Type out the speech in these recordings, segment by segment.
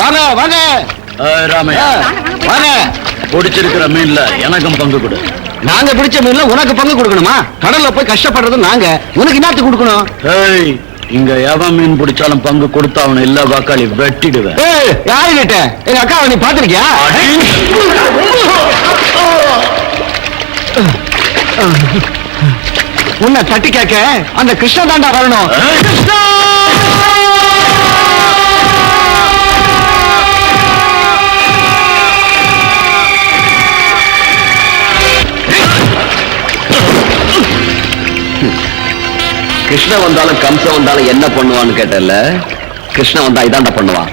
வாங்க வாங்க. ராமையா வாங்க. பிடிச்சிருக்கிற மீன்ல எனக்கும் பங்கு கொடு. நாங்க பிடிச்ச மீன்ல உனக்கு பங்கு கொடுக்கணுமா? கடல்ல போய் கஷ்டப்படுறது நாங்க, உனக்கு என்னத்து கொடுக்கணும்? ஏய், இங்க எவன் மீன் பிடிச்சாலும் பங்கு கொடுத்தா அவனை எல்லா வாக்காளி வெட்டிடுவேன். யாரு கிட்ட? எங்க அக்காவை நீ பாத்திருக்கியா? உன்னை தட்டி கேட்க அந்த கிருஷ்ண தாண்டா வரணும். கிருஷ்ணா! கிருஷ்ண வந்தாலும் கம்சம் வந்தாலும் என்ன பண்ணுவான்னு கேட்டல, கிருஷ்ண வந்தா இதாண்டா பண்ணுவான்.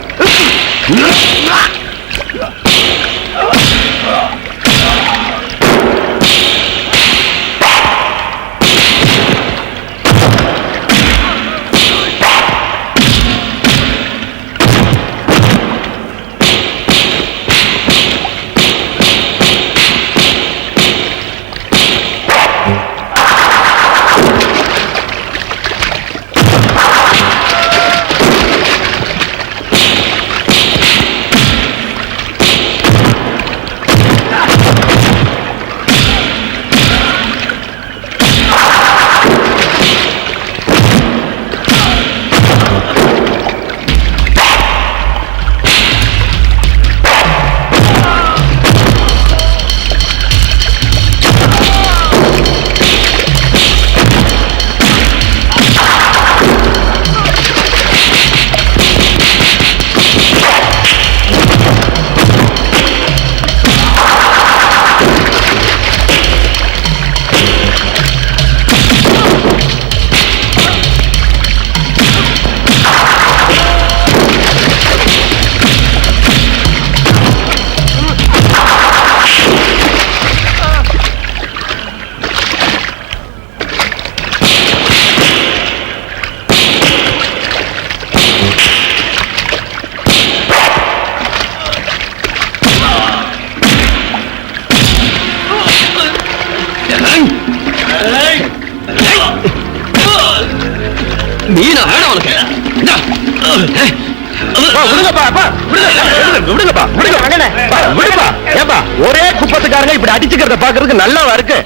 ஒரே குப்பத்துக்காரங்க இப்படி அடிச்சுக்கிறத பாக்குறதுக்கு நல்லாவா இருக்கு?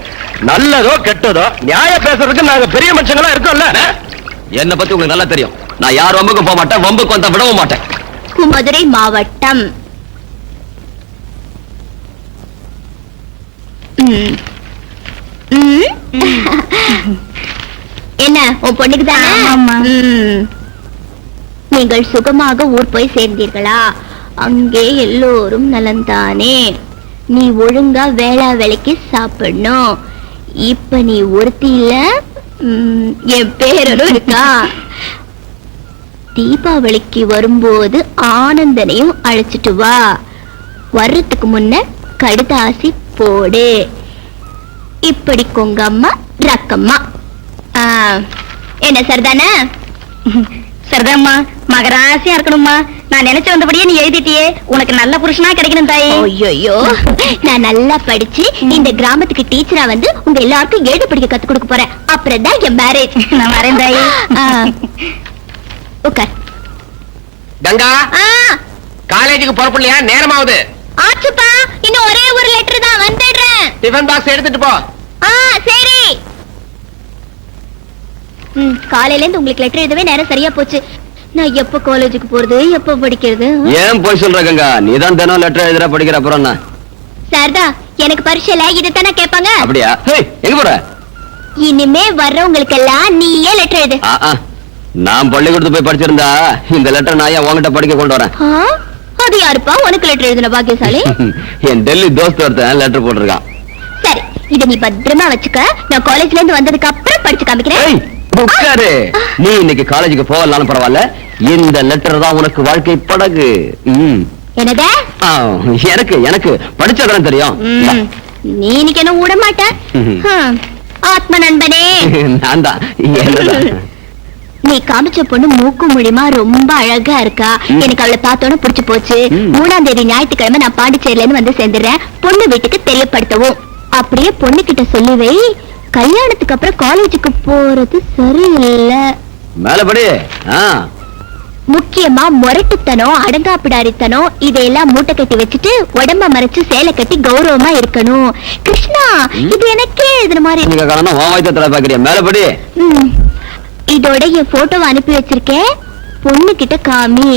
நல்லதோ கெட்டதோ நியாயம் பேசுறதுக்கு நாங்க பெரிய மனுஷங்களா இருக்கோம்ல. என்ன பத்தி உங்களுக்கு நல்லா தெரியும். நான் யார் வம்புக்கும் போக மாட்டேன், வம்புக்கு வந்தா விடவும் மாட்டேன். மதுரை மாவட்டம். என்ன உன் பொண்ணுக்கு தானே? நீங்கள் சுகமாக ஊர் போய் சேர்ந்தீர்களா? அங்கே எல்லோரும் நலந்தானே? நீ ஒழுங்கா வேளா வேலைக்கு சாப்பிடணும். இப்ப நீ ஒருத்தி இல்ல, என் பேரனும் இருக்கா. தீபாவளிக்கு வரும்போது ஆனந்தனையும் அழைச்சிட்டு வா. வர்றதுக்கு முன்ன கடுதாசி போடு. இப்படி கொங்கம்மா ரக்கம்மா. என்ன சரிதானே? சரிதாம்மா. மகராசியா இருக்கணும்மா. நான் நினைச்சு வந்தபடியே நீ எழுதிட்டியே. உனக்கு நல்ல புருஷனா கிடைக்கணும் தாயே. ஐயோ, நான் நல்லா படிச்சு இந்த கிராமத்துக்கு டீச்சரா வந்து உங்க எல்லாருக்கும் எழுத படிக்க கத்து கொடுக்க போறேன். அப்புறம் தான் என் மேரேஜ். நான் வரேன் தாயே. உட்கார். கங்கா, காலேஜுக்கு புறப்படலையா? நேரமாவது. ஆச்சுப்பா, இன்னும் ஒரே ஒரு லெட்டர் தான், வந்துடுறேன். டிஃபன் பாக்ஸ் எடுத்துட்டு போ. சரி. காலையில இருந்து உங்களுக்கு லெட்டர் எழுதவே நேரம் சரியா போச்சு. நான் எப்ப காலேஜுக்கு போறது, எப்ப படிக்கிறது? ஏன் போய் சொல்ற கங்கா? நீதான் தினம் லெட்டர் எழுதுற படிக்கிற அப்புறம் என்ன? சாரதா, எனக்கு பரீட்சையில இதுதானே கேட்பாங்க. அப்படியா? எங்க போற? இனிமே வர்றவங்களுக்கு எல்லாம் நீயே லெட்டர் எழுது. நான் பள்ளிக்கூடத்து போய் படிச்சிருந்தா இந்த லெட்டர் நான் உங்ககிட்ட படிக்க கொண்டு வரேன். அது யாருப்பா உனக்கு லெட்டர் எழுதுன பாக்கியசாலி? என் டெல்லி தோஸ்த் ஒருத்தன் லெட்டர் போட்டிருக்கான். சரி, இத நீ பத்திரமா வச்சுக்க. நான் காலேஜ்ல இருந்து வந்ததுக்கு அப்புறம் படிச்சு காமிக்கிறேன். உட்காரு. நீ இன்னைக்கு காலேஜுக்கு போகலாம் பரவாயில்ல, இந்த லெட்டர் தான் உனக்கு வாழ்க்கை படகு. என்னதா? எனக்கு எனக்கு படிச்சதான் தெரியும். நீ இன்னைக்கு என்ன விட மாட்ட. ஆத்ம நண்பனே. நான் தான். நீ காமிச்ச பொண்ணு மூக்கு மூலியமா ரொம்ப அழகா இருக்கா. எனக்கு அவளை பார்த்தோன்னு புடிச்சு போச்சு. 3ஆம் தேதி ஞாயிற்றுக்கிழமை நான் பாண்டிச்சேரியில இருந்து வந்து சேர்ந்துடுறேன். பொண்ணு வீட்டுக்கு தெரியப்படுத்தவும். அப்படியே பொண்ணு கிட்ட சொல்லி வை, கல்யாணத்துக்கு அப்புறம் காலேஜுக்கு போறது சரியில்லை. மேலபடி முக்கியமா முரட்டுத்தனம் அடங்காப்பிடாரித்தனம் இதையெல்லாம் மூட்டை கட்டி வச்சுட்டு உடம்ப மறைச்சு சேலை கட்டி கௌரவமா இருக்கணும். கிருஷ்ணா, இது எனக்கே எழுதுன மாதிரி. பாக்குறியா? மேலபடி இதோட என் போட்டோவை அனுப்பி வச்சிருக்கேன், பொண்ணு கிட்ட காமி.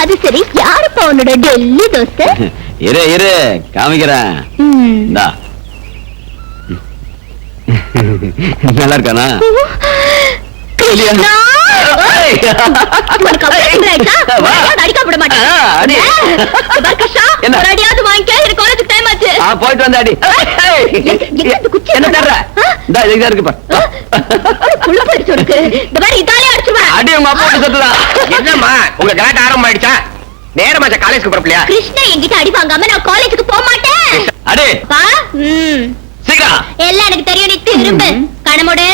அது சரி, யாருப்பா உன்னோட டெல்லி தோஸ்து? இரு காமிக்கிறேன். நல்லா இருக்கானா? போயிட்டு வந்தாடி. என்னம்மா உங்க கலாட்ட ஆரம்பம் ஆயிடுச்சா? நேரமாச்சா காலேஜ்க்கு போறப்பலையா? கிருஷ்ணா என்கிட்ட அடி வாங்காம நான் காலேஜுக்கு போக மாட்டேன். அடே சீக்கிரம். எல்லாம் எனக்கு தெரியும், நீ திரும்ப கணமுடு.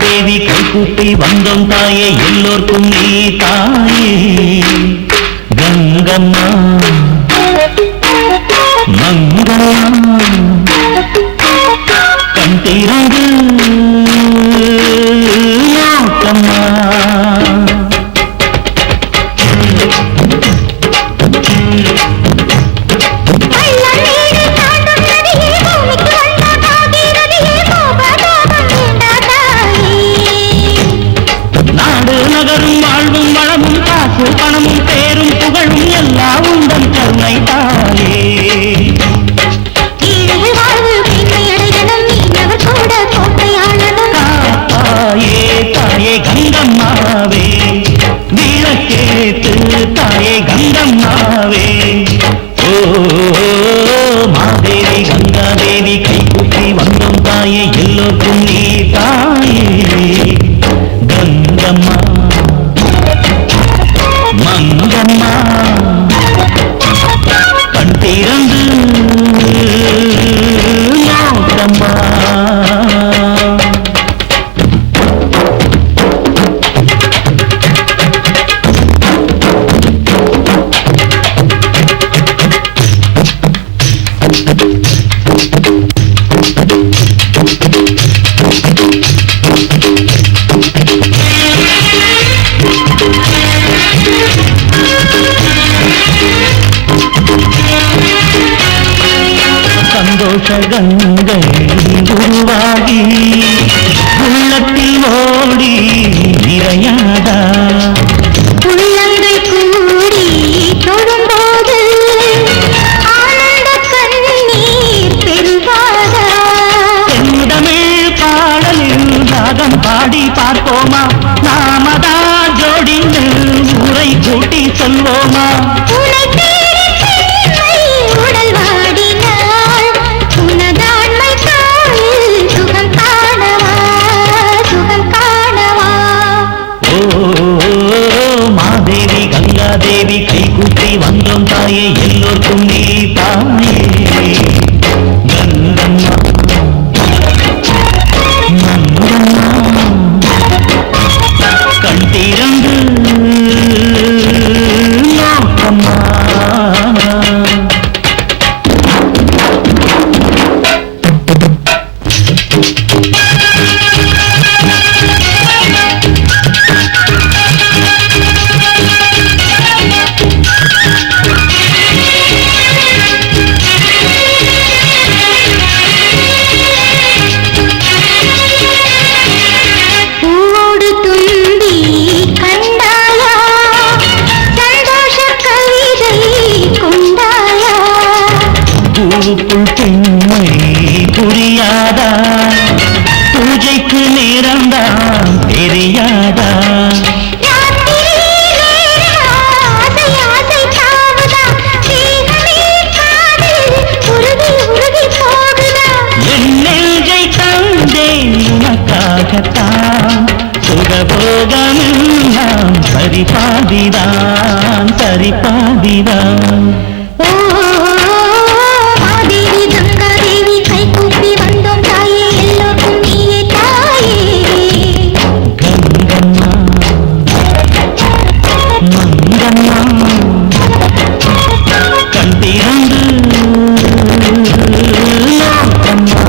தேவி கைகூப்பி வந்தோம் தாயே, எல்லோர்க்கும் நீ தாயே. கங்கம்மா மங்கம்மா கண் திறந்து நோக்கம்மா. வாழ்வும் வளமும் காசு பணமும் பேரும் புகழும் எல்லாம் உந்தன் கருணை தாயே. தாயே கங்கம்மாவே, வீரக்கேத்து தாயே கங்கம்மாவே. ஓ மாதேவி கங்காதேவி கைகூப்பி வந்தோம் தாயே, எல்லோருக்கும் நீ தாயே. கங்கம்மா மங்கம்மா கண் திறந்து நோக்கம்மா. கங்கை உருவாகி உள்ளத்தில் ஓடி நிறையாதா, உள்ளங்கள் கூடி தொடும்போது ஆனந்த கண்ணீர் பெருகாதா. தமிழ் பாடலில் ராகம் பாடி பார்ப்போமா, நாமதான் ஜோடிந்து ஊரை கூட்டி சொல்வோமா. தேவி கைகூப்பி வந்தோம் தாயே, எல்லோருக்கும் நீ தாயே. கங்கம்மா மங்கம்மா கண் திறந்து நோக்கம்மா. பெண்மை புரியாதா, பூஜைக்கு நேரம்தான் தெரியாதா. சரி பாதிதான் சரி பாதிதான். ஓ மாதேவி கங்காதேவி கை கூப்பி வந்தோம் தாயே எல்லோருக்கும் நீயே தாயே. கங்கம்மா மங்கம்மா கண் திறந்து நோக்கம்மா.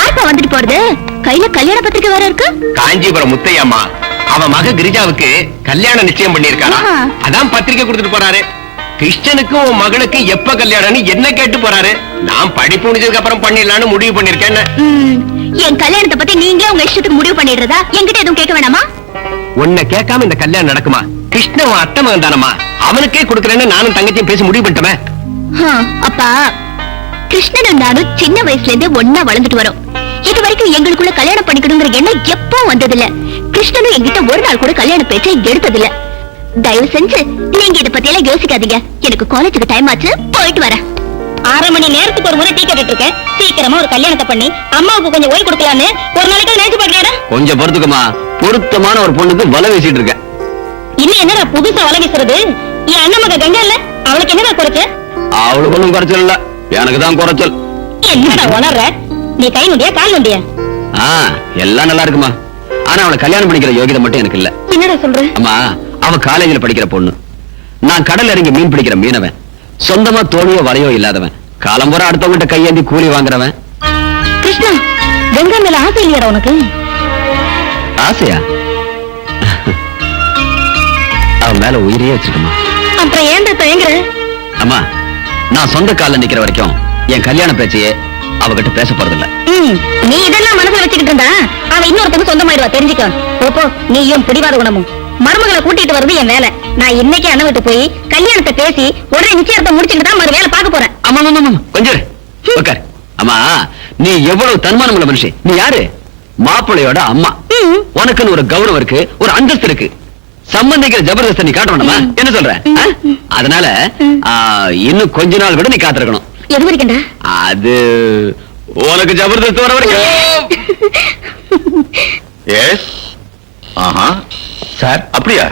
ஆட்டோ வந்துட்டு போறது, கையில கல்யாண பத்திரிக்கை வேற இருக்கு. காஞ்சிபுரம் முத்தையம்மா அவன் மக கிரிஜாவுக்கு கல்யாணம் நிச்சயம் பண்ணிருக்காரா, ஆஹா. அதான் பத்திரிக்கை கொடுத்துட்டு போறாரு. கிருஷ்ணனுக்கும் உன் மகளுக்கு எப்ப கல்யாணம்னு என்ன கேட்டு போறாரு. நான் படிப்பு முடிஞ்சதுக்கு அப்புறம் பண்ணிடலாம்னு முடிவு பண்ணிருக்கேன். என் கல்யாணத்தை பத்தி நீங்களே உங்க இஷ்டத்துக்கு முடிவு பண்ணிடுறதா? என்கிட்ட எதுவும் கேட்க வேணாமா? உன்னை கேட்காம இந்த கல்யாணம் நடக்குமா? கிருஷ்ணன் உன் அத்தை மகன் தானம்மா, அவனுக்கே கொடுக்கறேன்னு நானும் தங்கச்சியும் பேசி முடிவு பண்ணிட்டோமே. அப்பா, கிருஷ்ணனும் நானும் சின்ன வயசுல இருந்து ஒன்னா வளர்ந்துட்டு வரோம். இது வரைக்கும் எங்களுக்குள்ள கல்யாணம் பண்ணிக்கணுங்கிற எண்ணம் எப்போ வந்ததில்ல. கிருஷ்ணனும் என்கிட்ட ஒரு நாள் கூட கல்யாண பேச்சை எடுத்ததில்ல. தயவு செஞ்சு நீங்க இத பத்தி எல்லாம் யோசிக்காதீங்க. எனக்கு காலேஜுக்கு டைம் ஆச்சு, போயிட்டு வரேன். 6 மணி நேரத்துக்கு ஒரு முறை டீ கேட்டுட்டு இருக்கேன். சீக்கிரமா ஒரு கல்யாணத்தை பண்ணி அம்மாவுக்கு கொஞ்சம் ஓய்வு கொடுக்கலான்னு ஒரு நாளைக்கு நினைச்சு பாக்கலையா? கொஞ்சம் பொறுத்துக்குமா, பொருத்தமான ஒரு பொண்ணுக்கு வலை வீசிட்டு இருக்கேன். இன்னும் என்னடா புதுசா வலை வீசுறது? என் அண்ணன் மக கங்கா இல்ல, அவளுக்கு என்னடா குறைச்ச? அவளுக்கு ஒண்ணும் குறைச்சல் இல்ல, எனக்கு தான் குறைச்சல். என்னடா உணர்ற? நீ கை நொண்டியா கால் நொண்டியா? எல்லாம் நல்லா இருக்குமா, ஆனா அவளை கல்யாணம் பண்ணிக்கிற யோகிதை மட்டும் எனக்கு இல்ல. என்னடா சொல்ற? அம்மா, அவ காலேஜில் படிக்கிற பொண்ணு, நான் கடல் இறங்கி மீன் பிடிக்கிற மீனவன், சொந்தமா தோணியோ வலையோ இல்லாதவன், காலம்புற அடுத்தவங்கிட்ட கையேந்தி கூலி வாங்குறவன். கிருஷ்ணா, கங்கா மேல ஆசை இல்லையாடா உனக்கு? ஆசையா? அவன் மேல உயிரையே வச்சிருக்கமா. அப்புறம் ஏன்டா தயங்குற? அம்மா, நான் சொந்த கால்ல நிக்கிற வரைக்கும் என் கல்யாண பேச்சையே அவகிட்ட பேச போறதில்ல. நீ இதெல்லாம் மனசுல வச்சுக்கிட்டு இருந்தா அவ இன்னொருத்தருக்கு சொந்தமாயிடுவா, தெரிஞ்சுக்கோ. போப்போ, நீயும் பிடிவாத குணமும். மருமகளை கூட்டிட்டு வர்றது என் வேலை. நான் இன்னைக்கு அண்ணன் விட்டு போய் கல்யாணத்தை பேசி உடனே நிச்சயத்தை முடிச்சுட்டு தான் மறு வேலை பார்க்க போறேன். ஆமா ஆமா ஆமா, கொஞ்சம் இரு. உட்கார். அம்மா, நீ எவ்வளவு தன்மானம் உள்ள மனுஷன். நீ யாரு? மாப்பிள்ளையோட அம்மா. உனக்குன்னு ஒரு கௌரவம் இருக்கு, ஒரு அந்தஸ்து இருக்கு. சம்பந்திக்கிற ஜபர்தஸ்த நீ காட்டணுமா? என்ன சொல்ற? அதனால இன்னும் கொஞ்ச நாள் விட நீ காத்திருக்கணும். எது வரைக்கும்டா? அது உனக்கு ஜபர்தஸ்த் வர வரைக்கும். எஸ். ஆஹா சார், அப்படியா?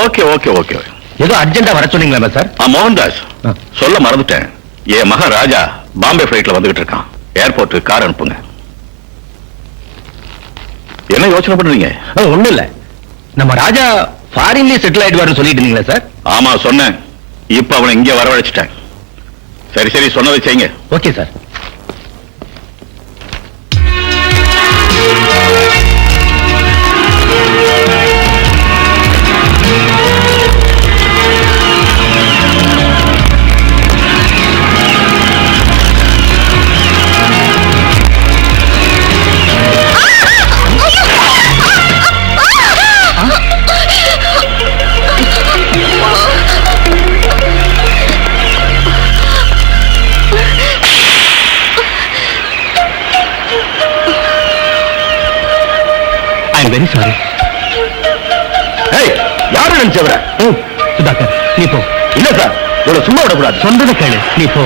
Okay okay okay. ஏதோ அர்ஜென்டா வர சொன்னீங்களா சார்? மோகன்தாஸ், சொல்ல மறந்துட்டேன். என் மகன் ராஜா பாம்பே பிளைட்ல வந்துகிட்டு இருக்கான். ஏர்போர்ட் கார் அனுப்புங்க. என்ன யோசனை பண்றீங்க? ஒண்ணும் இல்ல, நம்ம ராஜா ஃபாரின்லயே செட்டில் ஆயிடுவாருன்னு சொல்லிட்டு இருந்தீங்களா சார்? ஆமா சொன்னேன். இப்ப அவனை இங்கே வரவழைச்சிட்டேன். சரி சரி, சொன்னதை செய்யுங்க. Okay sir. Very sorry. யாரு நினைச்சவர? சுதாகர், நீ போ. இல்ல சார், இவ்வளவு சும்மா விடக்கூடாது. சொன்னதை கேளு, நீ போ.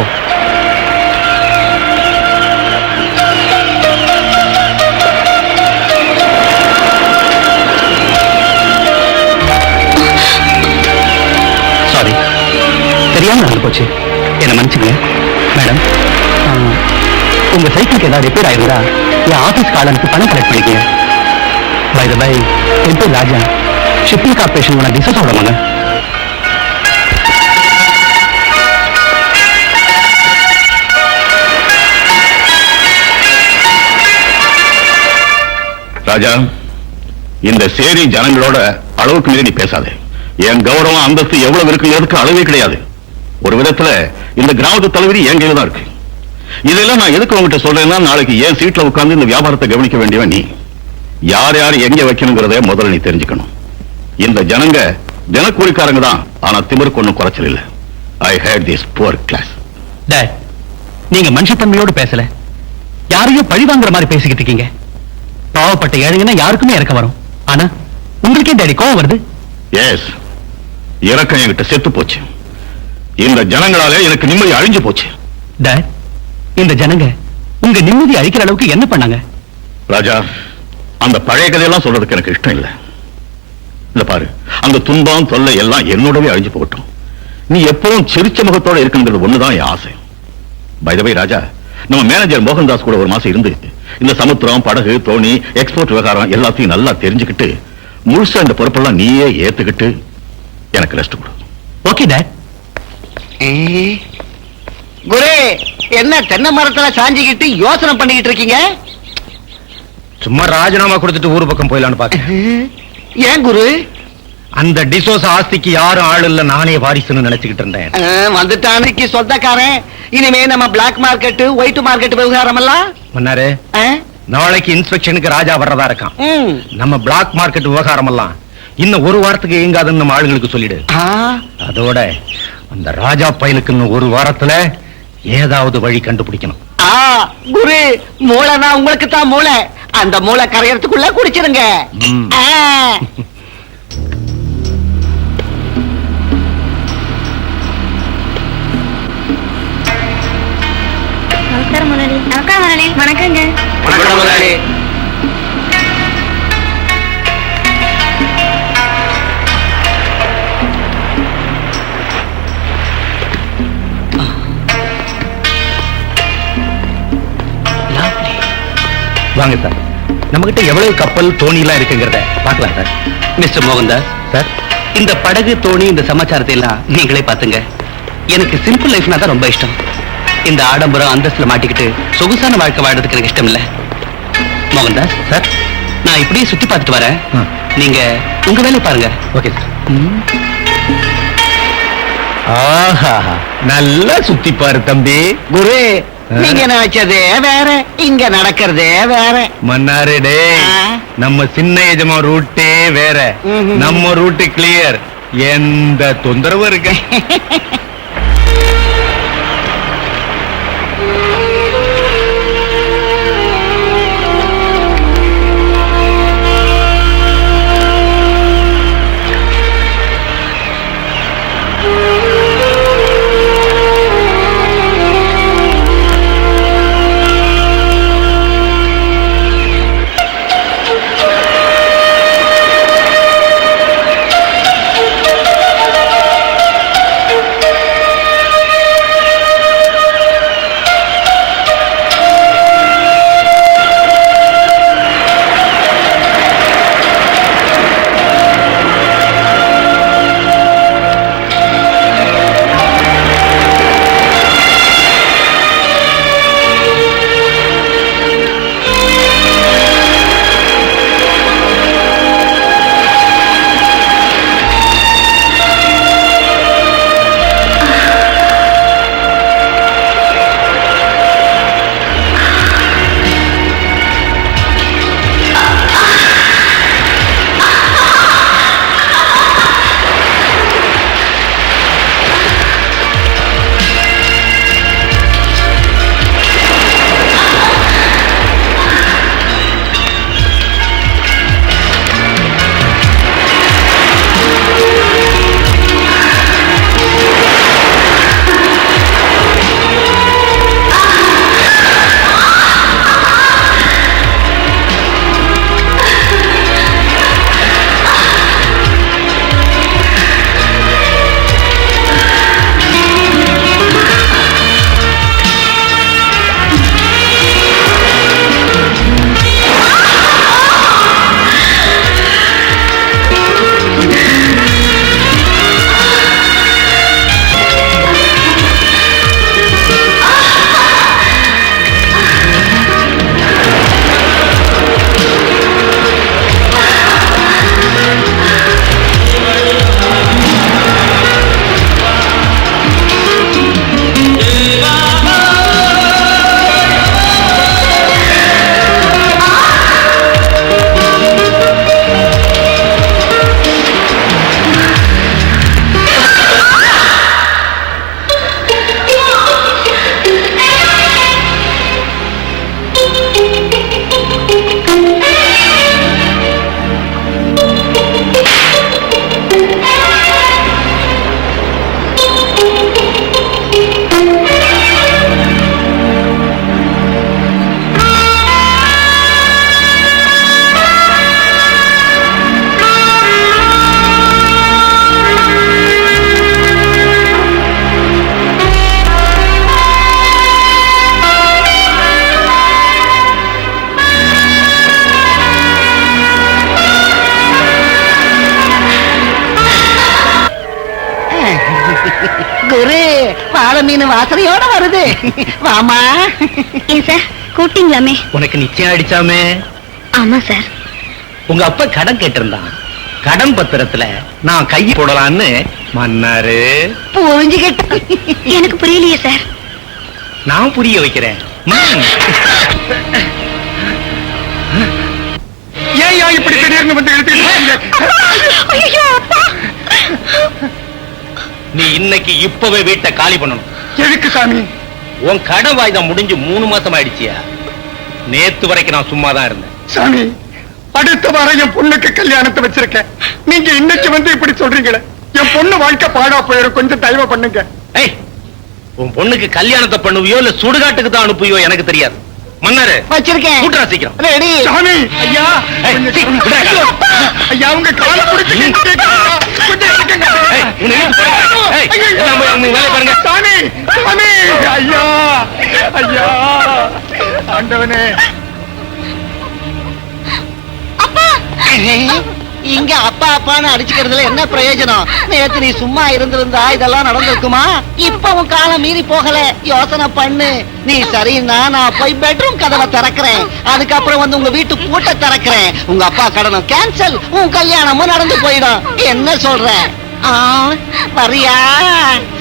சாரி, தெரியாம நடந்து போச்சு, என்ன மன்னிச்சுங்க. மேடம், உங்க சைக்கிளுக்கு ஏதாவது ரிப்பேர் ஆயிருந்தா என் ஆபீஸ் காலனுக்கு பணம் கலெக்ட் பண்ணிக்கங்க. By the way, என் பேர் ராஜா, ஷிப்பிங் கார்பரேஷன் உன டிசஸோட மகன். ராஜா, இந்த சேரி ஜனங்களோட அளவுக்கு மீறி நீ பேசாதே. என் கௌரவம் அந்தஸ்து எவ்வளவு இருக்குங்கிறதுக்கு அளவே கிடையாது. ஒரு விதத்துல இந்த கிராமத்து தலைவரி என் கையில தான் இருக்கு. இதெல்லாம் நான் எதுக்கு உங்ககிட்ட சொல்றேன்னா, நாளைக்கு என் சீட்ல உட்கார்ந்து இந்த வியாபாரத்தை கவனிக்க வேண்டியவன் நீ. யார் யார் எங்க வைக்கணுங்கிறத முதல்ல நீ தெரிஞ்சுக்கணும். இந்த ஜனங்க தினக்கூலிக்காரங்க தான், ஆனா திமிருக்கு ஒண்ணும் குறைச்சல் இல்ல. ஐ ஹேட் திஸ் புவர் கிளாஸ். நீங்க மனுஷத்தன்மையோடு பேசல, யாரையும் பழி வாங்குற மாதிரி பேசிக்கிட்டு இருக்கீங்க. பாவப்பட்ட ஏழைங்கன்னா யாருக்குமே இறக்க வரும். ஆனா உங்களுக்கே டாடி கோவம் வருது. எஸ், இறக்கம் என்கிட்ட செத்து போச்சு. இந்த ஜனங்களாலே எனக்கு நிம்மதி அழிஞ்சு போச்சு. டாட், இந்த ஜனங்க உங்க நிம்மதி அழிக்கிற அளவுக்கு என்ன பண்ணாங்க? ராஜா, அந்த பழைய கதையெல்லாம் சொல்றதுக்கு எனக்கு இஷ்டம் இல்லை. இந்த பாரு, அந்த துன்பம் தொல்லை எல்லாம் என்னோடவே அழிஞ்சு போகட்டும். நீ எப்பவும் சிரிச்ச முகத்தோட இருக்குங்கிறது ஒண்ணுதான் என் ஆசை. பை தி வே ராஜா, நம்ம மேனேஜர் மோகன்தாஸ் கூட ஒரு மாசம் இருந்து இந்த சமுத்திரம், படகு, தோணி, எக்ஸ்போர்ட் விவகாரம் எல்லாத்தையும் நல்லா தெரிஞ்சுக்கிட்டு முழுசா இந்த பொறுப்பெல்லாம் நீயே ஏத்துக்கிட்டு எனக்கு ரெஸ்ட் கொடு. Okay dot. குரு, என்ன தென்னை மரத்துல சாஞ்சிக்கிட்டு யோசனை பண்ணிக்கிட்டு இருக்கீங்க? சும்மா ராஜினாமா கொடுத்துட்டு ஊர் பக்கம் போயிடலான்னு பாக்க. ஏன் குரு? அந்த டிசோஸ் ஆஸ்திக்கு யாரும் ஆள் இல்ல, நானே வாரிசுன்னு நினைச்சுக்கிட்டு இருந்தேன். வந்துட்டானுக்கு சொந்தக்காரன். இனிமே நம்ம பிளாக் மார்க்கெட், ஒயிட் மார்க்கெட் விவகாரம் எல்லாம் மன்னாரு, நாளைக்கு இன்ஸ்பெக்ஷனுக்கு ராஜா வர்றதா இருக்கான். நம்ம பிளாக் மார்க்கெட் விவகாரம் எல்லாம் இன்னும் ஒரு வாரத்துக்கு இயங்காதுன்னு நம்ம ஆளுங்களுக்கு சொல்லிடு. அதோட அந்த ராஜா பயலுக்கு இன்னும் ஒரு வாரத்துல ஏதாவது வழி கண்டுபிடிக்கணும். குரு, மூளைனா உங்களுக்கு தான் மூளை. அந்த மூளை கரையறதுக்குள்ள குடிச்சிருங்க. நமஸ்காரம் முதலாளி. நமஸ்காரம் முதலாளி. வணக்கங்க. வணக்கம் முதலாளி. வாங்க சார், நம்ம கிட்ட எவ்வளவு கப்பல், தோணி எல்லாம் இருக்குங்கிறத பார்க்கலாம் சார். மிஸ்டர் மோகன்தாஸ் சார், இந்த படகு, தோணி, இந்த சமாச்சாரத்தை எல்லாம் நீங்களே பாத்துங்க. எனக்கு சிம்பிள் லைஃப்னா தான் ரொம்ப இஷ்டம். இந்த ஆடம்பரம் அந்தஸ்துல மாட்டிக்கிட்டு சொகுசான வாழ்க்கை வாழ்றதுக்கு எனக்கு இஷ்டம் இல்ல. மோகன்தாஸ் சார், நான் இப்படியே சுத்தி பார்த்துட்டு வரேன். ஆ. நீங்க உங்க வேலையை பாருங்க. Okay sir. ஆஹா, நல்லா சுத்தி பாரு தம்பி. குரு, நீங்க நினைச்சதே வேற, இங்க நடக்கிறதே வேற. மன்னாரு டே, நம்ம சின்ன எஜமா ரூட்டே வேற. நம்ம ரூட்டு கிளியர், எந்த தொந்தரவும் இருக்கு. குரு வாழை மீன் வாசனையோட வருது வாமா. ஏன் சார் கூட்டிங்களாமே? உனக்கு நிச்சயம் அடிச்சாமே. ஆமா சார். உங்க அப்பா கடன் கேட்டிருந்தான். கடன் பத்திரத்துல நான் கையை போடலான்னு மன்னாரு. புரிஞ்சுக்கிட்ட. எனக்கு புரியலையே சார். நான் புரிய வைக்கிறேன். ஏன் இப்படி திடீர்னு வந்து நீ இன்னைக்கு இப்பவே வீட்டை காலி பண்ணணும். எதுக்கு சாமி? உன் கடன் வாய்தா முடிஞ்சு 3 மாசம் ஆயிடுச்சியா? நேத்து வரைக்கும் நான் சும்மா தான் இருந்தேன். சாமி, அடுத்த வாரம் என் பொண்ணுக்கு கல்யாணத்தை வச்சிருக்கேன். நீங்க இன்னைக்கு வந்து இப்படி சொல்றீங்களே, என் பொண்ணு வாழ்க்கை பாடா போயிடும். கொஞ்சம் தயவு பண்ணுங்க. ஏய், உன் பொண்ணுக்கு கல்யாணத்தை பண்ணுவியோ இல்ல சுடுகாட்டுக்கு தான் அனுப்புவியோ எனக்கு தெரியாது. மன்னாரு வச்சிருக்கேன். கூட்டா சீக்கிரம். ரெடி. சாமி, ஐயா, ஐயா, உங்க காலை பிடிச்சு கொஞ்சம் இருக்கங்க. வேலை பாருங்க. சாமி, சாமி, ஐயா, ஐயா, ஆண்டவனே. இங்க அப்பா அப்பான்னு அடிச்சுக்கிறதுல என்ன பிரயோஜனம்? நேத்து நீ சும்மா இருந்திருந்தா இதெல்லாம் நடந்திருக்குமா? இப்ப உன் காலம் மீறி போகல. யோசனை பண்ணு. நீ சரின்னா நான் போய் பெட்ரூம் கதவை திறக்கிறேன். அதுக்கப்புறம் வந்து உங்க வீட்டு பூட்டை திறக்கிறேன். உங்க அப்பா கடனும் கேன்சல், உன் கல்யாணமும் நடந்து போயிடும். என்ன சொல்ற? வரியா?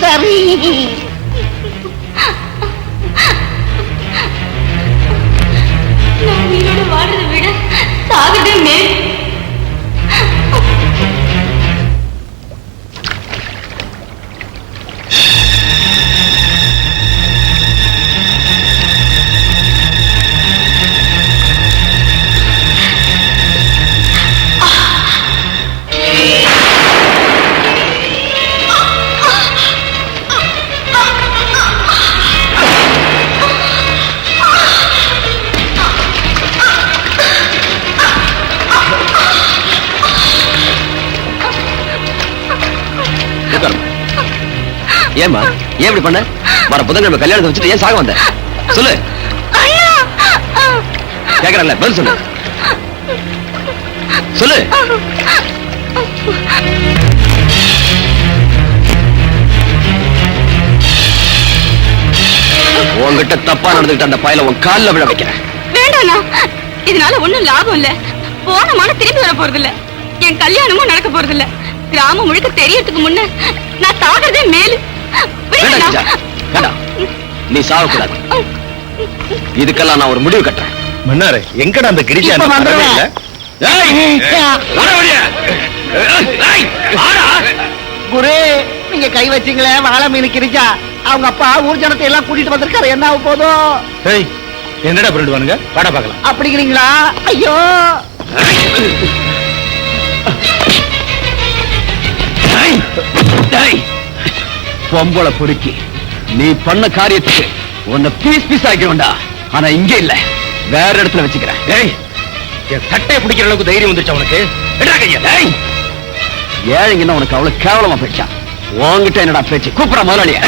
சரி. வாழ்றதை விட சாகுதே மேல். ஏமா ஏன் இப்படி பண்ண? வர புதன்கிழமை கல்யாணத்தை வச்சுட்டு ஏன் சாக வந்த? சொல்லு. கேக்குறல, பதில் சொல்லு. சொல்லு. உன்கிட்ட தப்பா நடந்துகிட்ட அந்த பயல உன் கால்ல விழ வைக்கிறேன். வேண்டாம், இதனால ஒண்ணும் லாபம் இல்ல. போன மான திருப்பி வர போறது இல்ல. என் கல்யாணமும் நடக்க போறது இல்ல. கிராமம் முழுக்க தெரியறதுக்கு முன்ன நான் சாகிறதே மேலு. நீ சாகக்கூடாது. இதுக்கெல்லாம் நான் ஒரு முடிவு கட்டுறேன். மன்னாரு, எங்கடா அந்த கிரிஜா? குரு, நீங்க கை வச்சீங்களே வாழை மீன் கிரிஜா, அவங்க அப்பா ஊர் ஜனத்தை எல்லாம் கூட்டிட்டு வந்திருக்காரு. என்ன ஆக போதும்? என்னடா ஃப்ரெண்ட் வானுங்க, பாட பார்க்கலாம். அப்படிங்கிறீங்களா? ஐயோ, பொம்பளை பொறுக்கி நீ பண்ண காரியத்துக்கு உன்னை பீஸ் பீஸ் ஆக்கிடும்டா. ஆனா இங்க இல்ல, வேற இடத்துல வச்சுக்கிறேன். என் சட்டையை பிடிக்கிற அளவுக்கு தைரியம் வந்துருச்சு அவனுக்கு. ஏழைங்கன்னா உனக்கு அவ்வளவு கேவலமா போயிடுச்சா? உன்கிட்ட என்னடா பேச்சு? கூப்பிடா முதலாளியா.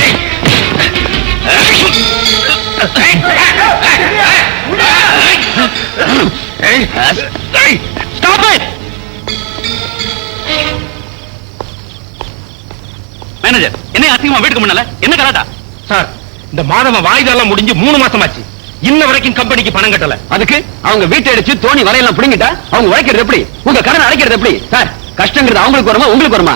மேனேஜர், என்ன அசிங்கமா வீட்டுக்கு முன்னால என்ன கலாட்டா? சார், இந்த மாதம் வாய்தெல்லாம் முடிஞ்சு 3 மாசம் ஆச்சு. இன்ன வரைக்கும் கம்பெனிக்கு பணம் கட்டல. அதுக்கு அவங்க வீட்டை அடிச்சு தோணி வரையெல்லாம் பிடிங்கிட்டா அவங்க உழைக்கிறது எப்படி? உங்க கடன் அடைக்கிறது எப்படி? சார், கஷ்டங்கிறது அவங்களுக்கு வருமா உங்களுக்கு வருமா?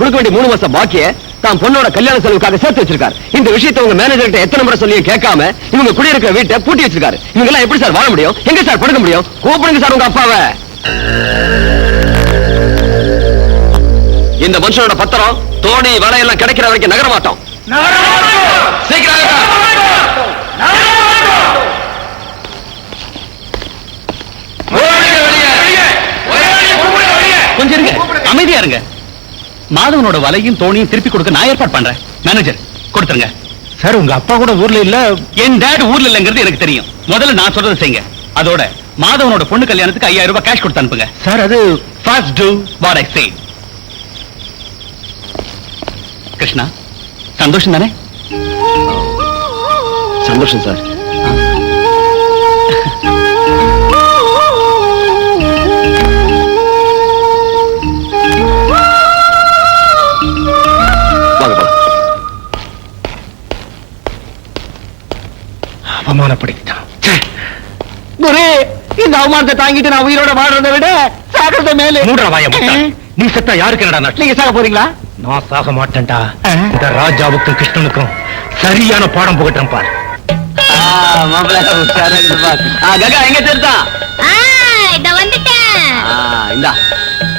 கொடுக்க வேண்டிய 3 மாசம் பாக்கிய தான் பொண்ணோட கல்யாண செலவுக்காக சேர்த்து வச்சிருக்காரு. இந்த விஷயத்தை உங்க மேனேஜர்கிட்ட எத்தனை முறை சொல்லியும் கேட்காம இவங்க குடியிருக்கிற வீட்டை பூட்டி வச்சிருக்காரு. இவங்க எல்லாம் எப்படி சார் வாழ முடியும்? எங்க சார் படுக்க முடியும்? கூப்பிடுங்க சார் உங்க அப்பாவை. இந்த மனுஷனோட பத்திரம் தோணி வலையெல்லாம் கிடைக்கிற வரைக்கும் நகர மாட்டோம். சீக்கிரம் கொஞ்சம் இருங்க, அமைதியா இருங்க. மாதவனோட வலையும் தோணியும் திருப்பி கொடுக்க நான் ஏற்பாடு பண்றேன். மேனேஜர், கொடுத்துருங்க. சார், உங்க அப்பா கூட ஊர்ல இல்ல. என் டேட் ஊர்ல இல்லங்கிறது எனக்கு தெரியும். முதல்ல நான் சொல்றதை செய்யுங்க. அதோட மாதவனோட பொண்ணு கல்யாணத்துக்கு 5000 ரூபாய் கேஷ் கொடுத்து அனுப்புங்க. சார், அது ஃபர்ஸ்ட் டு வாட் ஐ சே. கிருஷ்ணா, சந்தோஷம் தானே? சந்தோஷம் சார். வாங்க போலாம். அவமானப்படுத்திட்டான். குரு, இந்த அவமானத்தை தாங்கிட்டு நான் உயிரோட வாழ்றதை விட சாகிறத மேலே. மூடுற வாய முட்டாள். நீ செத்தா யாருக்கு என்னடா நஷ்டம்? நீங்க சாக போறீங்களா? நான் சாக மாட்டேன்டா. இந்த ராஜாவுக்கும் கிருஷ்ணனுக்கும் சரியான பாடம் புகட்டுறேன் பாரு. கங்கா எங்க தெரிதான் இத வந்துட்டேன். இந்தா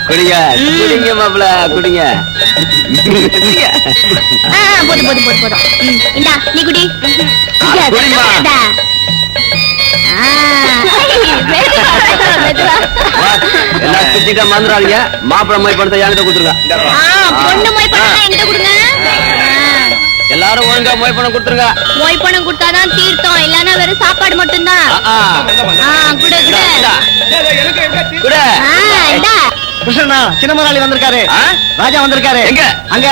குடிங்க குடிங்க மாப்பிள குடிங்க. போதும் போதும் போதும் போதும். இந்தா நீ குடி. குடிமா. எல்லாம் சுத்திட்டா மறந்துடாதீங்க. மாப்பிள மொய் பணத்தை என்கிட்ட கொடுத்துருங்க. பொண்ணு மொய் பணம் என்கிட்ட கொடுங்க. எல்லாரும் ஒழுங்கா மொய் பணம் கொடுத்துருங்க. மொய் பணம் கொடுத்தாதான் தீர்த்தம், இல்லன்னா வெறும் சாப்பாடு மட்டும்தான். குடு குடு குடு. இந்தா. கிருஷ்ணா, சின்ன முதலாளி வந்திருக்காரு. ராஜா வந்திருக்காரு. எங்க? அங்க.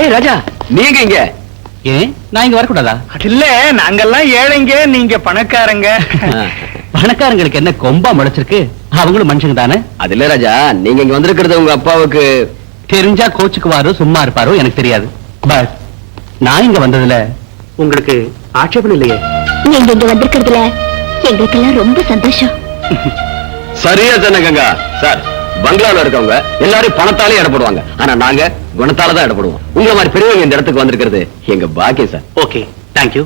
ஏய் ராஜா, நீங்க இங்க ஏன் நான் இங்க வரக்கூடாதா? இல்ல, நாங்கெல்லாம் ஏழைங்க, நீங்க பணக்காரங்க. பணக்காரங்களுக்கு என்ன கொம்பா முளைச்சிருக்கு? அவங்களும் மனுஷங்க தானே. அது இல்ல ராஜா, நீங்க இங்க வந்திருக்கிறது உங்க அப்பாவுக்கு தெரிஞ்சா கோச்சுக்குவாரோ சும்மா இருப்பாரோ எனக்கு தெரியாது. பட் நான் இங்க வந்ததுல உங்களுக்கு ஆட்சேபம் இல்லையே. நீங்க இங்க வந்திருக்கிறதுல எங்களுக்கெல்லாம் ரொம்ப சந்தோஷம். சரியா சொன்ன கங்கா. சார், பங்களால இருக்கவங்க எல்லாரும் பணத்தாலே இடப்படுவாங்க. ஆனா நாங்க குணத்தால தான் இடப்படுவோம். உங்க மாதிரி பெரியவங்க இந்த இடத்துக்கு வந்திருக்கிறது எங்க பாக்கியம் சார். Okay, thank you.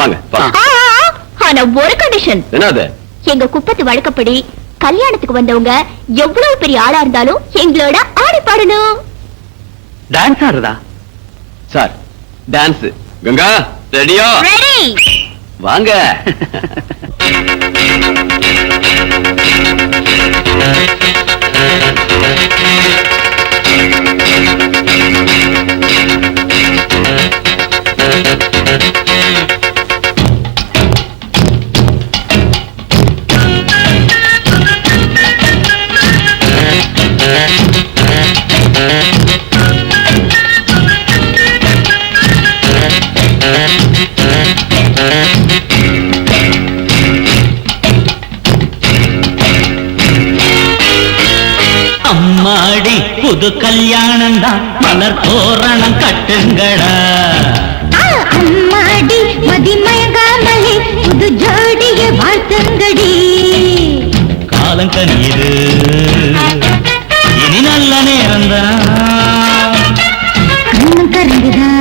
வாங்க. ஆனா ஒரு கண்டிஷன். என்னது? எங்க குப்பத்து வழக்கப்படி கல்யாணத்துக்கு வந்தவங்க எவ்வளவு பெரிய ஆளா இருந்தாலும் எங்களோட ஆடி பாடணும். டான்ஸ் ஆடுறதா? Sir, dance. கங்கா ரெடியா? ரெடி. வாங்க. அம்மாடி புது கல்யாணம் தான், மலர் தோரணம் கட்டுங்கடா. அம்மாடி மதிமயங்காமலே புது ஜோடிய வாழ்த்துங்கடி. காலம் கனியுது, இனி நல்ல நேரம்தான். கண்ணும் கருங்குதான்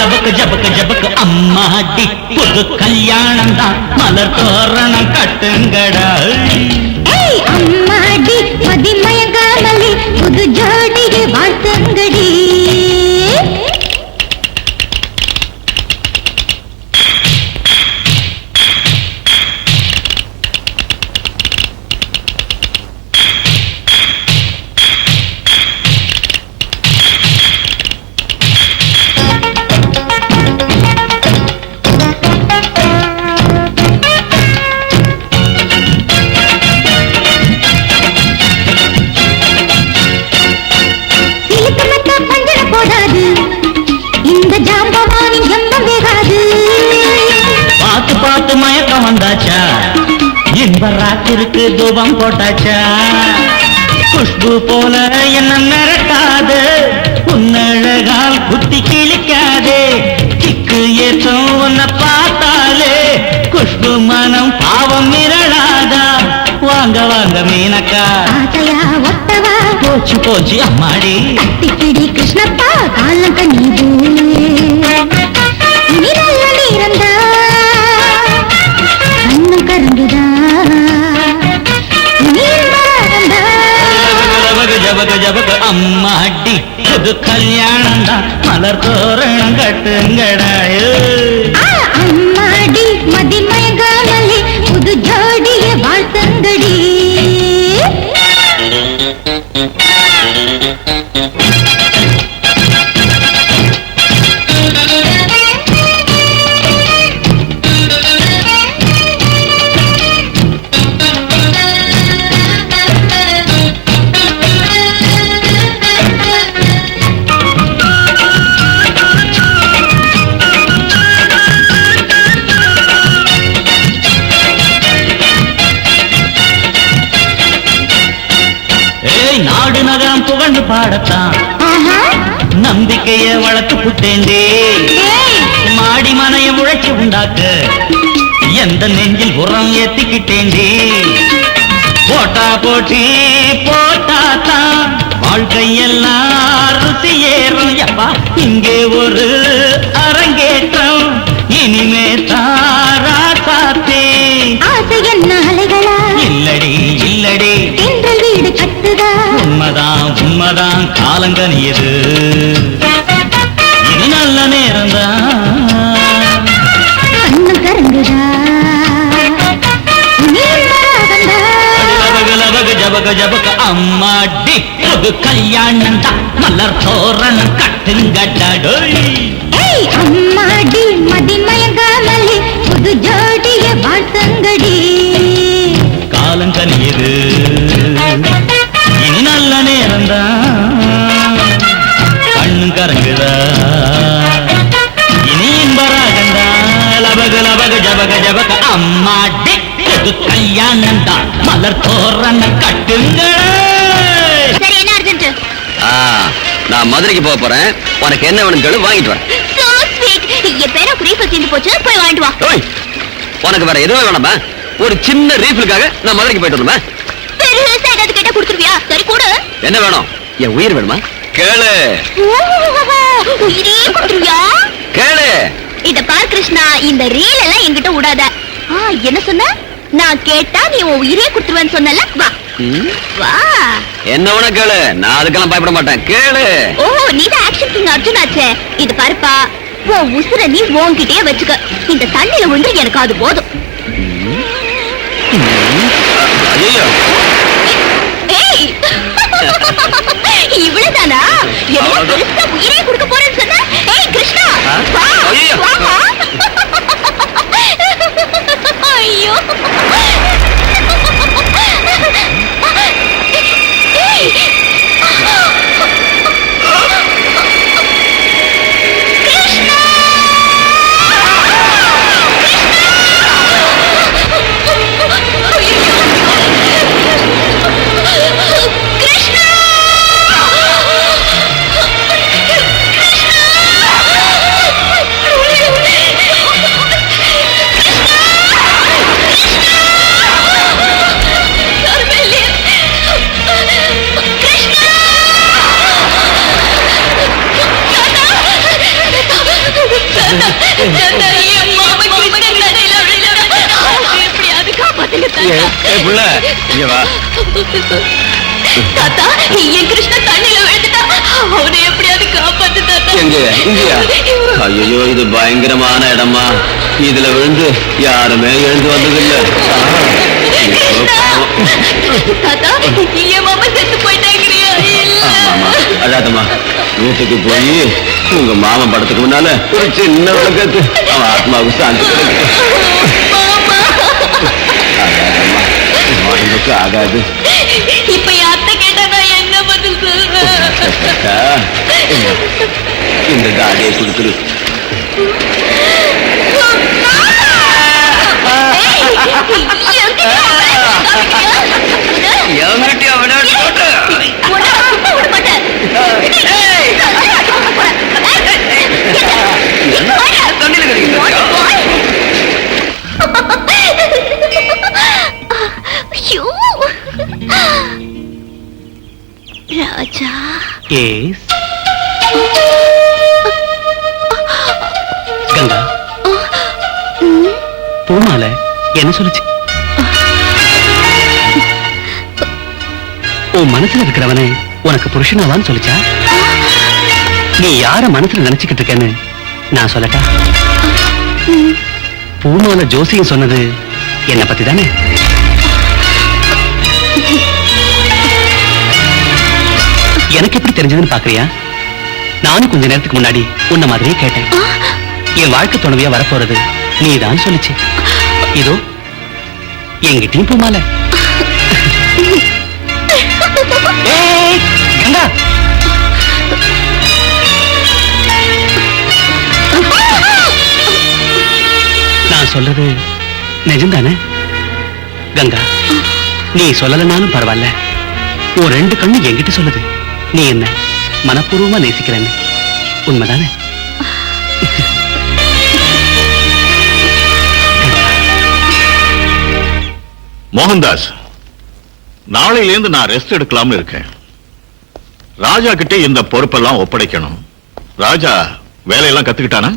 ஜபக்கு ஜபக்கு ஜபக்கு அம்மாடி புது கல்யாணம் தான், மலர் தோரணம் கட்டுங்கடா. அம்மாடி மதிமயங்காமலே புது ஜோடிய வாழ்த்துங்கடி. மயக்கம் வந்தாச்சா, இன்ப ராத்திருக்கு தூபம் போட்டாச்சா. குஷ்பு போல என்ன மிரட்டாது, உன்னழகால் குத்தி கிழிக்காதே. கிக்கு ஏற்றம் உன்னை பார்த்தாலே குஷ்பு மனம் பாவம் மிரளாதா. வாங்க வாங்க மீனக்கா, போச்சு போச்சு அம்மாடி. கட்டிக்கிடி கிருஷ்ணப்பா காலம் கண்ணீது ஜபக ஜபக அம்மாடி புது கல்யாணம் தான், மலர் தோரணம் கட்டுங்கடாயோ. அம்மாடி மதிமயங்காமலே புது ஜோடிய வாழ்த்துங்கடி. பாடத்தான் நம்பிக்கைய வளர்த்து புட்டேண்டே மாடி மனைய உழைச்சி உண்டாக்க எந்த நெஞ்சில் உரம் ஏத்திக்கிட்டேண்டே போட்டா போட்டி போட்டாத்தான் வாழ்க்கையெல்லாம் ருசி ஏறும் யப்பா இங்கே ஒரு அரங்கேற்றம் இனிமே தாரா காத்தே ஆசை என்ன அலைகளா இல்லடி இல்லடி தென்றல் வீடு கட்டுதா உண்மைதான் உண்மைதான் காலங்கனியது இது நல்ல நேரம்தான் கண்ணு கரங்குதா ஜபக ஜபக அம்மாடி ஒரு கல்யாணம் தான் மலர் தோரணம் கட்டுங்கடோய் அம்மாடி மதிமயங்காமலே புது ஜோடிய வாழ்த்தங்கடி காலங்கனியது இனி நல்ல நேரம்தான் கண்ணு கரங்குதா இனி இன்பராகந்தா லபக லபக ஜபக ஜபக அம்மாடி புது கல்யாணம் தான் மலர் தோரணம் கட்டுங்க சரி என்ன அர்ஜென்ட் நான் மதுரைக்கு போக போறேன் உனக்கு என்ன வேணும் கேளு வாங்கிட்டு வரேன் சோ ஸ்வீட் என் பேர ரீஃபில் தீந்து போச்சு போய் வாங்கிட்டு வா ஓய் உனக்கு வேற எதுவும் வேணாமா ஒரு சின்ன ரீஃபிலுக்காக நான் மதுரைக்கு போயிட்டு வரேன் பெருசா ஏதாவது கேட்டா கொடுத்துருவியா சரி கொடு என்ன வேணும் என் உயிர் வேணுமா கேளு உயிரே கொடுத்துருவியா கேளு இத பார் கிருஷ்ணா இந்த ரீல் எல்லாம் என்கிட்ட விடாத என்ன சொன்ன நான் கேட்டா நீ உன் உயிரே கொடுத்துருவேன்னு சொன்னல வா வா என்ன வேணா கேளு நான் அதுக்கெல்லாம் பயப்பட மாட்டேன் கேளு ஓ நீதான் ஆக்ஷன் கிங் அர்ஜுன் ஆச்சே இது பாருப்பா உன் உசுர நீ உன்கிட்டயே வச்சுக்க இந்த தண்ணில விழுந்து எனக்கு அது போதும் ஐயோ ஏய் இவ்வளவுதானா என்ன பெருசா உயிரே கொடுக்க போறேன்னு சொன்ன ஏய் கிருஷ்ணா வா ஐயோ. வா ஐயோ தாத்தா என் கிருஷ்ண தண்ணில விழுந்துட்டா அவனை எப்படியாவது காப்பாத்து தாத்தா எங்க இங்கயா ஐயோ இது பயங்கரமான இடமா இதுல விழுந்து யாருமே எழுந்து வந்ததில்லை தாத்தா என் மாமா செத்து போயிட்டாங்கறியா ஆமா அழாதம்மா வீட்டுக்கு போய் உங்க மாமன் படத்துக்கு முன்னால ஒரு சின்ன விளக்கத்து அவன் ஆத்மாவுக்கு சாந்தி உடம்புக்கு ஆகாது இப்ப என் அத்தை கேட்டா நான் என்ன பதில் சொல்றேன் இந்த தாடியை கொடுத்துரு ராஜா கங்கா பூமாலை என்ன சொல்லுச்சு உன் மனசுல இருக்கிறவனே உனக்கு புருஷனாவான்னு சொல்லிச்சா நீ யார மனசுல நினைச்சுக்கிட்டு இருக்கேன்னு நான் சொல்லட்டா பூமாலை ஜோசியம் சொன்னது என்ன பத்தி தானே எனக்கு எப்படி தெரிஞ்சதுன்னு பாக்குறியா நானும் கொஞ்ச நேரத்துக்கு முன்னாடி உன்ன மாதிரியே கேட்டேன் என் வாழ்க்கை துணைவியா வரப்போறது நீதான் சொல்லிச்சு இதோ எங்கிட்டயும் பூமாலை கங்கா நான் சொல்றது நிஜம்தானே கங்கா நீ சொல்லலனாலும் பரவாயில்ல உன் ரெண்டு கண்ணு என்கிட்ட சொல்லுது நீ என்ன மனப்பூர்வமா நேசிக்கிறேன்னு உண்மைதானே? மோகன்தாஸ், நாளையிலேருந்து நான் ரெஸ்ட் எடுக்கலாம்னு இருக்கேன். ராஜா கிட்ட இந்த பொறுப்பெல்லாம் ஒப்படைக்கணும். ராஜா வேலையெல்லாம் கத்துக்கிட்டானா?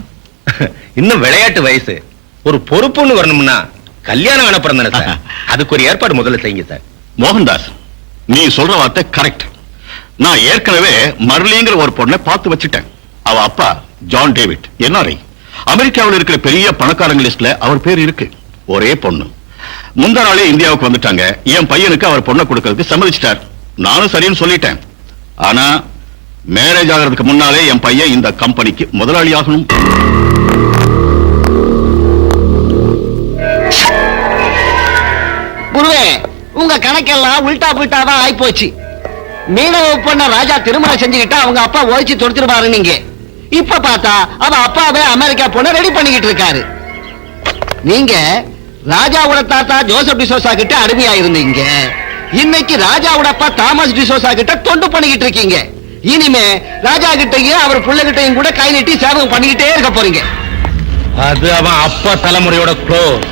இன்னும் விளையாட்டு வயசு. ஒரு பொறுப்புன்னு வரணும்னா கல்யாணம் அனுப்புறேன் சார். அதுக்கு ஒரு ஏற்பாடு முதல்ல செய்யுங்க சார். மோகன்தாஸ், நீ சொல்ற வார்த்தை கரெக்ட். நான் ஏற்கனவே மர்லிங்கிற ஒரு பொண்ணை பார்த்து வச்சுட்டேன். அவ அப்பா ஜான் டேவிட் NRI. அமெரிக்காவில் இருக்கிற பெரிய பணக்காரங்க லிஸ்ட்ல அவர் பேர் இருக்கு. ஒரே பொண்ணு. முந்தா நாளே இந்தியாவுக்கு வந்துட்டாங்க. என் பையனுக்கு அவர் பொண்ணை கொடுக்கறதுக்கு சம்மதிச்சிட்டார். நானும் சரின்னு சொல்லிட்டேன். ஆனா மேரேஜ் ஆகிறதுக்கு முன்னாலே என் பையன் இந்த கம்பெனிக்கு முதலாளி ஆகணும். குருவே, உங்க கணக்கெல்லாம் உல்டா புல்டாவா ஆயிப்போச்சு. மீனவ பொண்ண ராஜா திருமணம் செஞ்சுக்கிட்டா அவங்க அப்பா ஓய்ச்சி தொடுத்துருவாரு. நீங்க இப்ப பார்த்தா அவ அப்பாவே அமெரிக்கா பொண்ண ரெடி பண்ணிக்கிட்டு இருக்காரு. நீங்க ராஜாவோட தாத்தா ஜோசப் டிசோசா கிட்ட அடிமையா இருந்தீங்க. இன்னைக்கு ராஜாவோட அப்பா தாமஸ் டிசோசா கிட்ட தொண்டு பண்ணிக்கிட்டு இருக்கீங்க. இனிமே ராஜா கிட்டையும் அவர் பிள்ளைகிட்டையும் கூட கை நீட்டி சேவகம் பண்ணிக்கிட்டே இருக்க போறீங்க. அது அவன் அப்பா தலைமுறையோட க்ளோஸ்.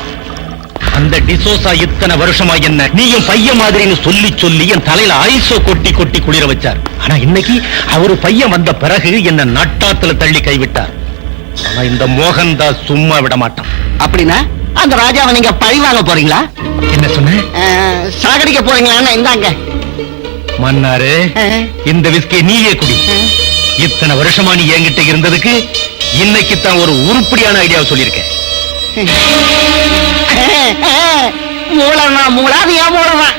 அந்த டிசோசா இத்தனை வருஷமா என்ன நீயும் பையன் மாதிரின்னு சொல்லி சொல்லி என் தலையில ஐசோ கொட்டி கொட்டி குளிர வச்சார். ஆனா இன்னைக்கு அவரு பையன் வந்த பிறகு என்ன நட்டாத்துல தள்ளி கைவிட்டார். ஆனா இந்த மோகன்தாஸ் சும்மா விட மாட்டான். அப்படின்னா அந்த ராஜாவை நீங்க பழி வாங்க போறீங்களா? என்ன சொன்ன? சாகடிக்க போறீங்களா? இந்தாங்க மன்னாரு, இந்த விஸ்கி நீயே குடி. இத்தனை வருஷமா நீ என்கிட்ட இருந்ததுக்கு இன்னைக்கு தான் ஒரு உருப்படியான ஐடியாவை சொல்லியிருக்கேன். மூலமா மூலாதியா மூலமா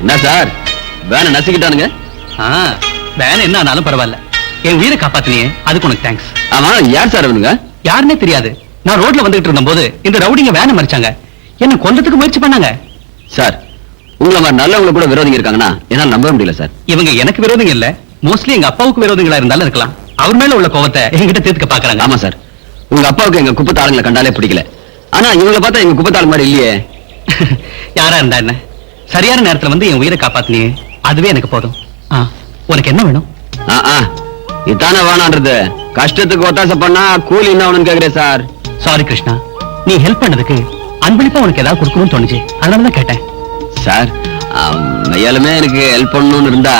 என்ன சார் வேனை நசிக்கிட்டானுங்க? வேன் என்ன ஆனாலும் பரவாயில்ல, என் உயிரை காப்பாத்தினியே அதுக்கு உனக்கு தேங்க்ஸ். ஆமா, யார் சார் அவனுங்க? யாருன்னே தெரியாது. நான் ரோட்ல வந்துட்டு இருந்த போது இந்த ரவுடிங்க வேனை மறிச்சாங்க. என்ன கொல்றதுக்கு முயற்சி பண்ணாங்க. சார் உங்களை மாதிரி நல்லவங்க கூட விரோதிங்க இருக்காங்கன்னா என்னால நம்பவே முடியல சார். இவங்க எனக்கு விரோதிங்க இல்ல, மோஸ்ட்லி எங்க அப்பாவுக்கு விரோதிகளா இருந்தாலும் இருக்கலாம். அவர் மேல உள்ள கோவத்தை என்கிட்ட தீர்க்க பாக்குறாங்க. ஆமா சார், உங்க அப்பாவுக்கு எங்க குப்பத்தாளுங்களை கண்டாலே பிடிக்கல. ஆனா இவங்களை பார்த்தா எங்க குப்பத்தாளு மாதிரி இல்லையே. யாரா இருந்தா என்ன, சரியான நேரத்துல வந்து என் உயிரை காப்பாத்தினியே, அதுவே எனக்கு போதும். உனக்கு என்ன வேணும்? இதானே வேணான்றது. கஷ்டத்துக்கு ஒத்தாசை பண்ணா கூலி என்ன வேணும்னு கேக்குறேன் சார். சாரி கிருஷ்ணா, நீ ஹெல்ப் பண்ணதுக்கு அன்பளிப்பா உனக்கு ஏதாவது கொடுக்கணும்னு தோணுச்சு, அதனாலதான் கேட்டேன். சார் மையாலுமே எனக்கு ஹெல்ப் பண்ணணும்னு இருந்தா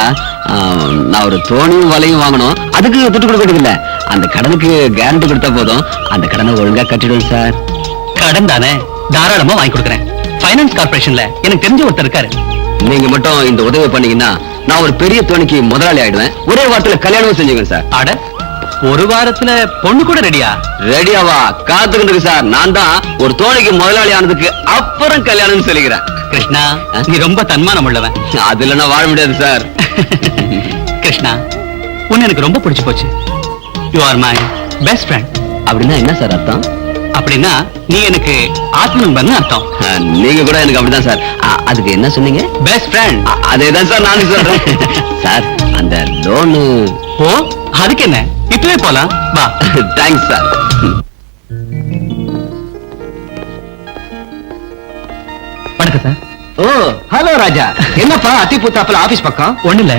நான் ஒரு தோணியும் வலையும் வாங்கணும். அதுக்கு துட்டு கொடுக்கறது இல்ல, அந்த கடனுக்கு கேரண்டி கொடுத்தா போதும். அந்த கடனை ஒழுங்கா கட்டிடுவேன் சார். கடன் தானே, தாராளமா வாங்கி கொடுக்குறேன். பைனான்ஸ் கார்பரேஷன்ல எனக்கு தெரிஞ்ச ஒருத்தர் இருக்காரு. நீங்க மட்டும் இந்த உதவி பண்ணீங்கன்னா நான் ஒரு பெரிய தோணிக்கு முதலாளி ஆயிடுவேன். ஒரே வாரத்துல கல்யாணமும் செஞ்சுவேன் சார். ஆட ஒரு வாரத்துல பொண்ணு கூட ரெடியா? ரெடியாவா? காத்துக்கிட்டு சார். நான் தான் ஒரு தோணிக்கு முதலாளி ஆனதுக்கு அப்புறம் கல்யாணம் சொல்லிக்கிறேன். கிருஷ்ணா, நீ ரொம்ப தன்மானம் உள்ளவன். அதுல நான் வாழ முடியாது சார். கிருஷ்ணா, உன்னை எனக்கு ரொம்ப பிடிச்சு போச்சு. You are my best friend. அப்படின்னா என்ன சார் அர்த்தம்? அப்படின்னா நீ எனக்கு ஆத்ம நண்பர்னு அர்த்தம். நீங்க கூட எனக்கு அப்படிதான் சார். அதுக்கு என்ன சொன்னீங்க? Best friend. அதேதான் சார் நானும் சொல்றேன். சார் அந்த லோனு. ஓ, அதுக்கு என்ன, இப்பவே போலாம் வா. Thanks sir. வணக்கம் சார். ஓ ஹலோ ராஜா, என்னப்பா அத்திபுத்தாப்புல ஆபீஸ் பக்கம்? ஒண்ணு இல்ல,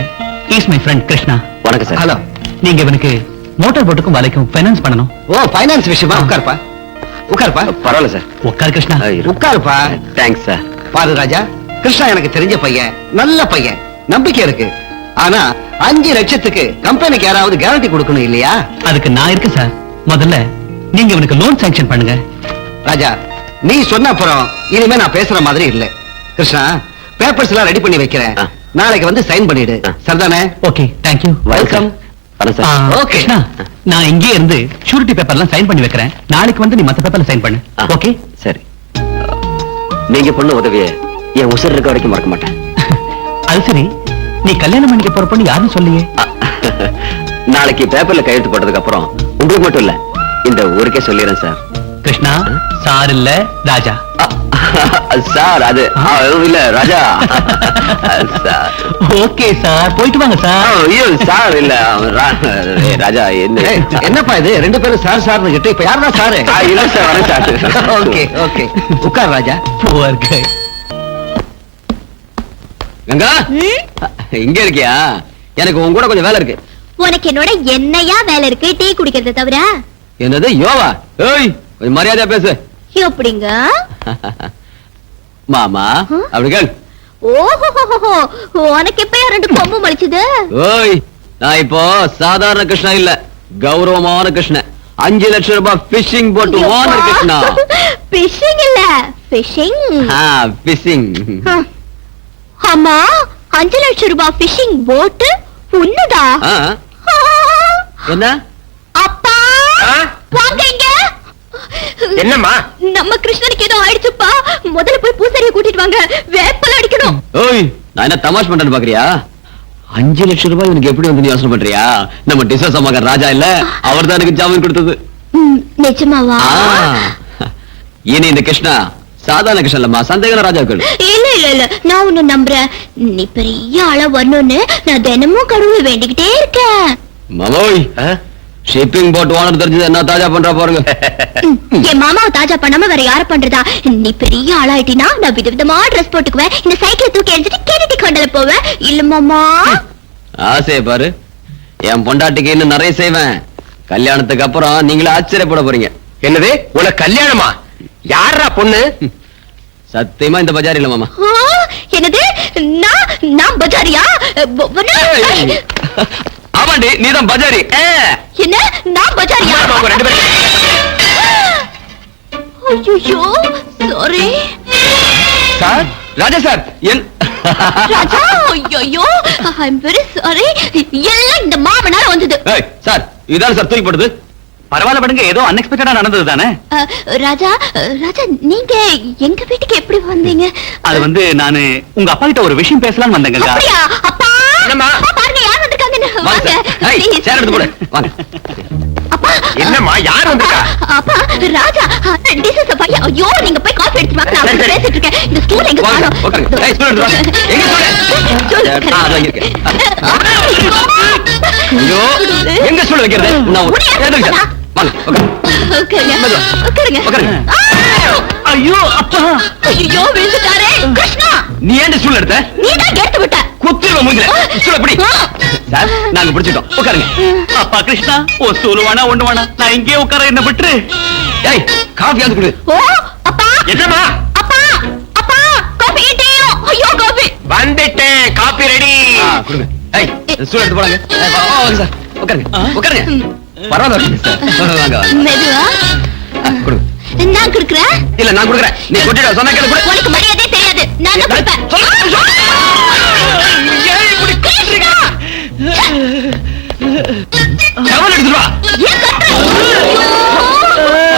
இஸ் மை ஃப்ரெண்ட் கிருஷ்ணா. வணக்கம் சார். ஹலோ. நீங்க இவனுக்கு மோட்டார் போட்டுக்கும் வலைக்கும் ஃபைனான்ஸ் பண்ணணும். ஓ ஃபைனான்ஸ் விஷயமா? உட்காருப்பா உட்காருப்பா. பரவாயில்ல சார். உட்கார் கிருஷ்ணா. உட்காருப்பா. Thanks sir. பாரு ராஜா, கிருஷ்ணா எனக்கு தெரிஞ்ச பையன், நல்ல பையன், நம்பிக்கை இருக்கு. ஆனா 5 லட்சத்துக்கு கம்பெனிக்கு யாராவது கேரண்டி கொடுக்கணும் இல்லையா? அதுக்கு நான் இருக்கேன் சார். முதல்ல நீங்க இவனுக்கு லோன் சாங்ஷன் பண்ணுங்க. ராஜா, நீ சொன்ன அப்புறம் இனிமே நான் பேசுற மாதிரி இல்ல. கிருஷ்ணா, பேப்பர்ஸ் எல்லாம் ரெடி பண்ணி வைக்கிறேன். நாளைக்கு வந்து சைன் பண்ணிடு. சரிதானே? Okay, thank you. Welcome. Okay Krishna, நான் இங்கே இருந்து ஷூரிட்டி பேப்பர்லாம் சைன் பண்ணி வைக்கிறேன். நாளைக்கு வந்து நீ மத்த பேப்பர்ல சைன் பண்ணு. ஓகே சரி. நீங்க பண்ண உதவியை என் உசுர் இருக்க வரைக்கும் மறக்க மாட்டேன். அது சரி, நீ கல்யாணம் பண்ணிக்க போற பொண்ணு யாருன்னு சொல்லியே. நாளைக்கு பேப்பர்ல கையெழுத்து போட்டதுக்கு அப்புறம் உங்களுக்கு மட்டும் இல்ல, இந்த ஊருக்கே சொல்லிடுறேன் சார். கிருஷ்ணா, சார் இல்ல ராஜா. சார் அது இல்ல ராஜா. ஓகே சார், போயிட்டு வாங்க சார். ஐயோ சார் இல்ல ராஜா. என்னப்பா இது, 2 பேரும் சார் சார்னு கிட்ட இப்ப யாரா சாரு? இல்ல சார், வரேன் சார். ஓகே ஓகே, உட்கார் ராஜா. கங்கா, இங்க இருக்கியா? எனக்கு உன் கூட கொஞ்சம் வேலை இருக்கு. உனக்கு என்னோட என்னையா வேலை இருக்கு? டீ குடிக்கிறத தவிர. என்னது யோவா? ஏய், கொஞ்சம் மரியாதையா பேசு. எப்படிங்க மாமா? அப்படி கேள். ஓஹோ, உனக்கு எப்ப 2 கொம்பு மலிச்சது? ஓய், நான் இப்போ சாதாரண கிருஷ்ணா இல்ல, கௌரவமான கிருஷ்ணன். 5 லட்சம் ரூபாய் பிஷிங் போட்டு ஓனர் கிருஷ்ணா. பிஷிங் இல்ல, பிஷிங். பிஷிங். ஆமா, 5 லட்சம் ரூபாய் பிஷிங் போட்டு உன்னதா? என்ன அப்பா, வாங்க இங்க. என்னம்மா? நம்ம கிருஷ்ணனுக்கு ஏதோ ஆயிடுச்சுப்பா. முதல்ல போய் பூசாரியை கூட்டிட்டு வாங்க, வேப்பல அடிக்கணும். ஓய், நான் என்ன தமாஷ் பண்றேன்னு பாக்குறியா? 5 லட்சம் ரூபாய் எனக்கு எப்படி வந்து யோசனை பண்றியா? நம்ம டிசோசா மகன் ராஜா இல்ல, அவர் தான் எனக்கு ஜாமீன் கொடுத்தது. நிஜமாவா? இனி இந்த கிருஷ்ணா சாதாரண கிருஷ்ணன் இல்லம்மா, சந்தேகம் ராஜாக்கள். இல்ல இல்ல இல்ல, நான் உன்னை நம்புறேன். நீ பெரிய ஆளா வரணும்னு நான் தினமும் கடவுளை வேண்டிக்கிட்டே இருக்கேன். மாமோய், ஷிப்பிங் போட் ஓனர் தெரிஞ்சது என்ன தாஜா பண்றா பாருங்க. என் மாமாவை தாஜா பண்ணாம வேற யார பண்றதா? நீ பெரிய ஆளாயிட்டினா நான் விதவிதமா ட்ரெஸ் போட்டுக்குவேன். இந்த சைக்கிளை தூக்கி எரிஞ்சிட்டு கேரட்டி கொண்டல போவேன். இல்ல மாமா? ஆசைய பாரு, என் பொண்டாட்டிக்கு இன்னும் நிறைய செய்வேன். கல்யாணத்துக்கு அப்புறம் நீங்களே ஆச்சரியப்பட போறீங்க. என்னது, உனக்கு கல்யாணமா? யாரா பொண்ணு? சத்தியமா இந்த பஜார் இல்ல மாமா. என்னது, நான் பஜாரியா? ஆமாண்டி, நீதான் பஜாரி. என்ன, நான் பஜாரியா? ஐயோ சாரி சார். ராஜா சார், ராஜா. ஐயோ, ஐ அம் வெரி சாரி. எல்லாம் இந்த மாமனால வந்தது. சார், இதான சார் தூக்கி போடுது. பரவாயில்ல படுங்க, ஏதோ அன்எக்ஸ்பெக்டடா நடந்தது தானே. ராஜா, ராஜா நீங்க எங்க வீட்டுக்கு எப்படி வந்தீங்க? அது வந்து நானு உங்க அப்பா கிட்ட ஒரு விஷயம் பேசலாம்னு வந்தேங்க. அப்படியா? அப்பா, பாருங்க யார் வந்திருக்காங்கன்னு. வாங்க. சேர் எடுத்து போடு. வாங்க. அப்பா, என்னம்மா யார் வந்திருக்கா? அப்பா ராஜா this is a பையன். ஐயோ நீங்க போய் காஃபி எடுத்து வாங்க. நான் சரி. பேசிட்டு இருக்கேன். இந்த ஸ்டூல் எங்க வாங்க, காணோம்? உட்காருங்க. ஏய், ஸ்டூல் எடுத்து வாங்க. எங்க ஸ்டூல்? அதோ இங்க இருக்கு. ஐயோ எங்க ஸ்டூல் வைக்கிறது? நான் எடுத்துக்கிட்டேன். வாங்க உட்காருங்க. உட்காருங்க. உட்காருங்க. ஐயோ அப்பா, ஐயோ விழுந்துட்டாரே. கிருஷ்ணா நீ ஏன் ஸ்டூல் எடுத்த? நீ தான் எடுத்து விட்ட. குத்திடுவ மூஞ்சில. ஸ்டூல் எப்படி? சார் நாங்க பிடிச்சிட்டோம். உட்காருங்க. அப்பா கிருஷ்ணா, ஓ ஸ்டூல் வேணா ஒண்ணு வேணா, நான் இங்கே உட்கார என்ன விட்டுரு. ஏய் காஃபி ஆந்து குடு. ஓ அப்பா என்னம்மா? அப்பா அப்பா காஃபி டீயோ. ஐயோ காஃபி வந்துட்டேன், காப்பி ரெடி. கொடுங்க. ஏய் ஸ்டூல் எடுத்து போடுங்க. வாங்க சார். உட்காருங்க. உட்காருங்க. பரவாயில்ல சார். வாங்க வாங்க. மெதுவா கொடுங்க. நான் குடுக்குறேன். இல்ல நான் கொடுக்குறேன். நீ கொட்டிட சொன்னா கேளு கொடு. உனக்கு மரியாதையே தெரியாது. நான் தான் கொடுப்பேன். ஏய் இப்படி கொட்டுறீங்க? டவல் எடுத்து வா. ஏன் கத்துற?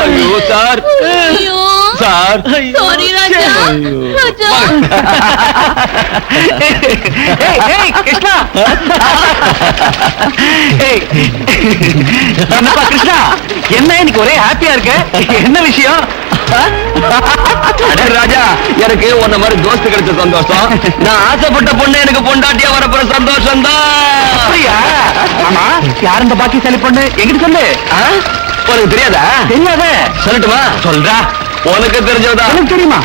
ஐயோ சார். ஐயோ சார். சாரி ராஜா. ராஜா ஏய் கிருஷ்ணா, ஏய் என்னப்பா கிருஷ்ணா, என்ன இன்னைக்கு ஒரே ஹாப்பியா இருக்கு? என்ன விஷயம்? அட ராஜா, எனக்கு உன்ன மாதிரி தோஸ்து கிடைச்ச சந்தோஷம். நான் ஆசைப்பட்ட பொண்ணு எனக்கு பொண்டாட்டியா வரப்போற சந்தோஷம் தான். அப்படியா? ஆமா, யார் இந்த பாக்கியசாலி பொண்ணு? எங்கிட்ட சொல்லு. உனக்கு தெரியாதா? தெரியாத. சொல்லட்டுமா? சொல்றா. உனக்கு தெரிஞ்சதா? எனக்கு தெரியுமா?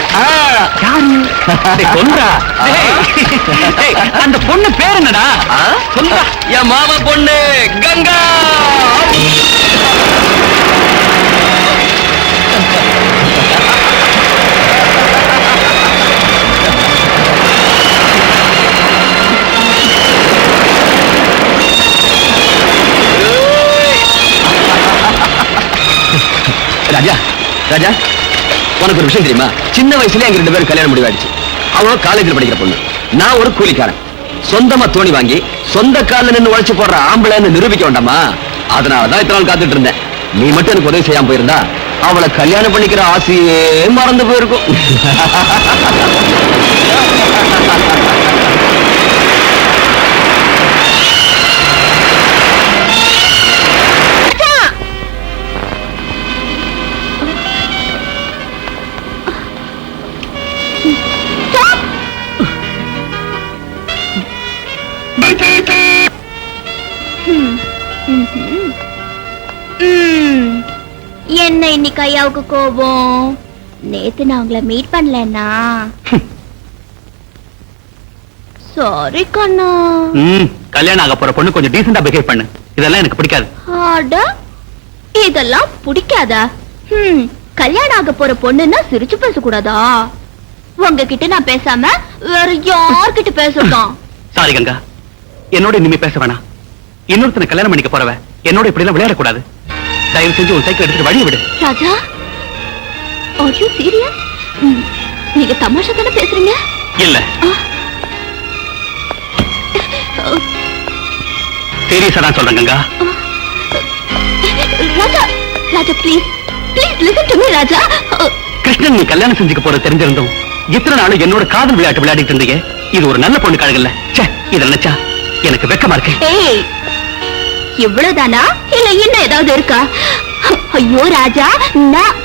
யாரு? டேய், சொல்றா. டேய், அந்த பொண்ணு பேர் என்னடா? சொல்றா. என் மாமா பொண்ணு கங்கா. ராஜா ராஜா, உனக்கு ஒரு விஷயம் தெரியுமா? சின்ன வயசுல எங்க 2 பேரும் கல்யாணம் முடிவாயிடுச்சு. அவன் காலேஜில் படிக்கிற பொண்ணு, நான் ஒரு கூலிக்காரன். சொந்தமா தோணி வாங்கி சொந்த காலில் நின்று உழைச்சு போடுற ஆம்பளைன்னு நிரூபிக்க வேண்டாமா? அதனாலதான் இத்தனை நாள் காத்துட்டு இருந்தேன். நீ மட்டும் எனக்கு உதவி செய்யாம போயிருந்தா அவளை கல்யாணம் பண்ணிக்கிற ஆசையே மறந்து போயிருக்கும். என்ன இன்னைக்கு ஐயாவுக்கு கோபம்? நேத்து நான் உங்களை மீட் பண்ணலன்னா சாரி கண்ணா. கல்யாணம் ஆக போற பொண்ணு கொஞ்சம் டீசெண்டா பிஹேவ் பண்ணு. இதெல்லாம் எனக்கு பிடிக்காது. ஆட இதெல்லாம் பிடிக்காதா? கல்யாணம் ஆக போற பொண்ணுன்னா சிரிச்சு பேசக்கூடாதா? உங்ககிட்ட நான் பேசாம வேற யார்கிட்ட பேசட்டும்? சாரி கங்கா, என்னோட இனிமே பேச வேணாம். இன்னொருத்தனை கல்யாணம் பண்ணிக்க போறவ என்னோட இப்படி எல்லாம் விளையாடக்கூடாது. தயவு செஞ்சு உன் சைக்கிள் எடுத்துட்டு வழியை விடு. ராஜா, are you serious? நீங்க தமாஷா தானே பேசுறீங்க? இல்ல, சீரியஸா தான் சொல்றேன் Ganga. Raja, Raja please please listen to me Raja. Krishnan நீ கல்யாணம் செஞ்சுக்க போற தெரிஞ்சிருந்தோம் இத்தனை நாளும் என்னோட காதல் விளையாட்டு விளையாடிட்டு இருந்தீங்க. இது ஒரு நல்ல பொண்ணு கழகல்ல. ச்சே, இத நினைச்சா எனக்கு வெக்கமா இருக்கு. ஏய், இவ்வளவுதானா இல்ல இன்னும் ஏதாவது இருக்கா? ஐயோ ராஜா, நான்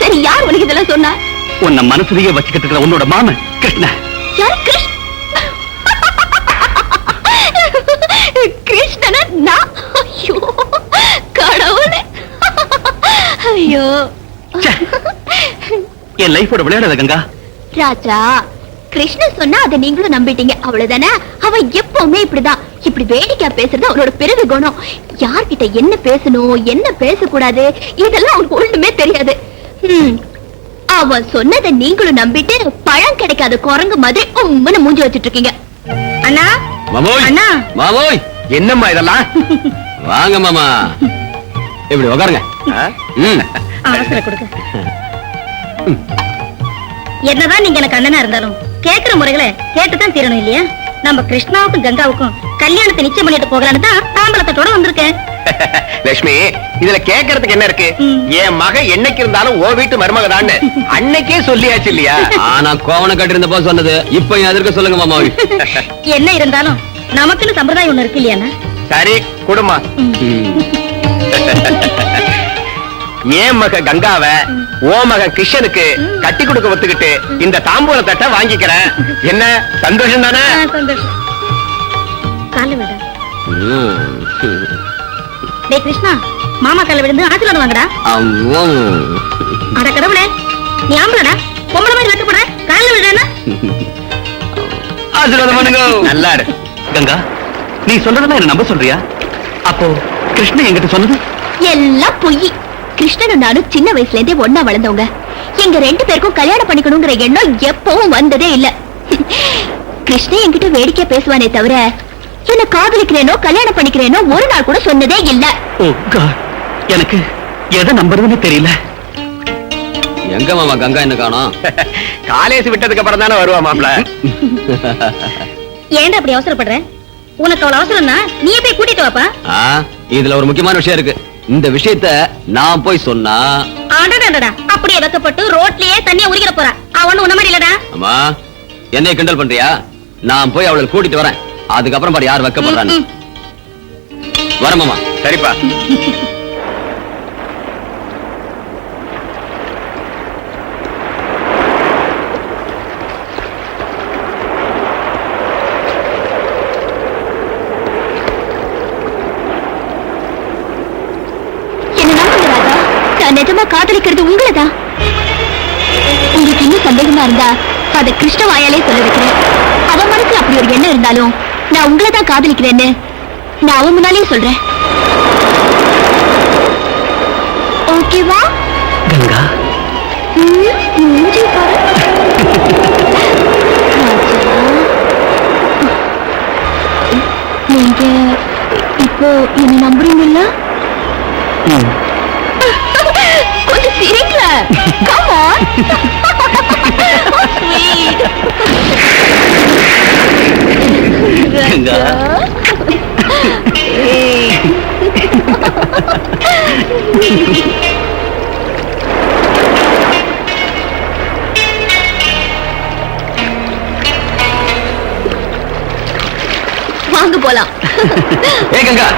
சரி, யார் உனக்கு இதெல்லாம் சொன்னா? உன்னை மனசுலயே வச்சுக்கிட்டு இருக்கிற உன்னோட மாமன் கிருஷ்ண. யார்? கிருஷ்ணனா? நான்? ஐயோ கடவுளே, ஐயோ. என் லைஃபோட விளையாடாத கங்கா. ராஜா, கிருஷ்ணன் சொன்னா அதை நீங்களும் நம்பிட்டீங்க, அவ்வளவுதானே? அவன் எப்பவுமே இப்படிதான். இப்படி வேடிக்கையா பேசுறது அவனோட பிறகு குணம். யார்கிட்ட என்ன பேசணும் என்ன பேசக்கூடாது இதெல்லாம் அவனுக்கு ஒண்ணுமே தெரியாது. அவன் சொன்னதை நீங்களும் நம்பிட்டு பழம் கிடைக்காத குரங்கு மாதிரி உம்முன்னு மூஞ்சி வச்சிட்டு இருக்கீங்க. அண்ணா, மாமோய், அண்ணா. மாமோய், என்னம்மா இதெல்லாம்? வாங்க மாமா, இப்படி உட்காருங்க. அவசர கொடுக்க. என்னதான் நீங்க எனக்கு அண்ணனா இருந்தாலும் கேக்குற முறைகளை கேட்டுதான் தீரணும் இல்லையா? நம்ம கிருஷ்ணாவுக்கும் கங்காவுக்கும் கல்யாணத்தை நிச்சயம் பண்ணிட்டு போகலான்னு தான் தாம்பலத்தோட வந்திருக்கேன். லட்சுமி, இதுல கேட்கறதுக்கு என்ன இருக்கு? என் மக என்னைக்கு இருந்தாலும் ஓ வீட்டு மருமகதான்னு அன்னைக்கே சொல்லியாச்சு இல்லையா? நான் கோவணம் கட்டிருந்த போது சொன்னது இப்ப எதற்கு சொல்லுங்க மாமாவி. என்ன இருந்தாலும் நமக்குன்னு சம்பிரதாயம் ஒண்ணு இருக்கு இல்லையா? சரி, குடுமா. ஏன் மக கங்காவ ஓ மக கிருஷ்ணனுக்கு கட்டி கொடுக்க ஒத்துக்கிட்டு இந்த தாம்பூல தட்டை வாங்கிக்கிறேன். என்ன சந்தோஷம் தானே? சந்தோஷம். கால விட. டேய் கிருஷ்ணா, மாமா கால விழுந்து ஆசீர்வாதம் வாங்கடா. அட கடவுளே, நீ ஆம்பளடா, பொம்பளை மாதிரி வெட்ட போற, கால விடுறேன்னா? ஆசீர்வாதம் பண்ணுங்க. நல்லா இரு. கங்கா, நீ சொல்றதெல்லாம் என்ன நம்ப சொல்றியா? அப்போ கிருஷ்ணன் என்கிட்ட சொன்னது எல்லாம் பொய். கிருஷ்ணனும் நானும் சின்ன வயசுல இருந்தே ஒன்னா வளர்ந்தவங்க. எங்க 2 பேருக்கும் கல்யாணம் பண்ணிக்கணுங்கிற எண்ணம் எப்பவும் வந்ததே இல்ல. கிருஷ்ணன் என்கிட்ட வேடிக்கை பேசுவானே தவிர என்ன காதலிக்கிறேனோ கல்யாணம் பண்ணிக்கிறேனோ ஒரு நாள் கூட சொன்னதே இல்ல. ஓ காட், எனக்கு எதை நம்புறதுன்னு தெரியல. எங்க மாமா கங்கா என்ன காணோம்? காலேஜ் விட்டதுக்கு அப்புறம் தானே வருவா மாப்ள. ஏன்டா அப்படி அவசரப்படுற? உனக்கு அவ்வளவு அவசரம்னா நீயே போய் கூட்டிட்டு வாப்பா. இதுல ஒரு முக்கியமான விஷயம் இருக்கு. இந்த விஷயத்த நான் போய் சொன்னா ஆண்டடா அப்படியே வெக்கப்பட்டு ரோட்லயே தண்ணிய உரிக்கிற போறா. அவன் உன்ன மாதிரி இல்லடா. அம்மா, என்னைய கிண்டல் பண்றியா? நான் போய் அவளை கூட்டிட்டு வரேன். அதுக்கப்புறம் பாரு யார் வைக்கப்படுறான்னு. வரமாமா. சரிப்பா. என்ன நம்புங்க ராதா, நான் நிஜமா காதலிக்கிறது உங்களதான். உங்களுக்கு இன்னும் சந்தேகமா இருந்தா அத கிருஷ்ண வாயாலே சொல்ல வைக்கிறேன். அவன் மனசுல அப்படி ஒரு எண்ணம் இருந்தாலும் நான் உங்களை தான் காதலிக்கிறேன்னு நான் அவன் முன்னாலே சொல்றேன். ஓகேவா கங்கா? மூஞ்சி பாரு. நீங்க இப்போ என்ன நம்புறீங்கல்ல? கொஞ்சம் சிரிக்கல. Come on. Sweet. கங்கா. வாங்க போலாம். ஏ கங்கா,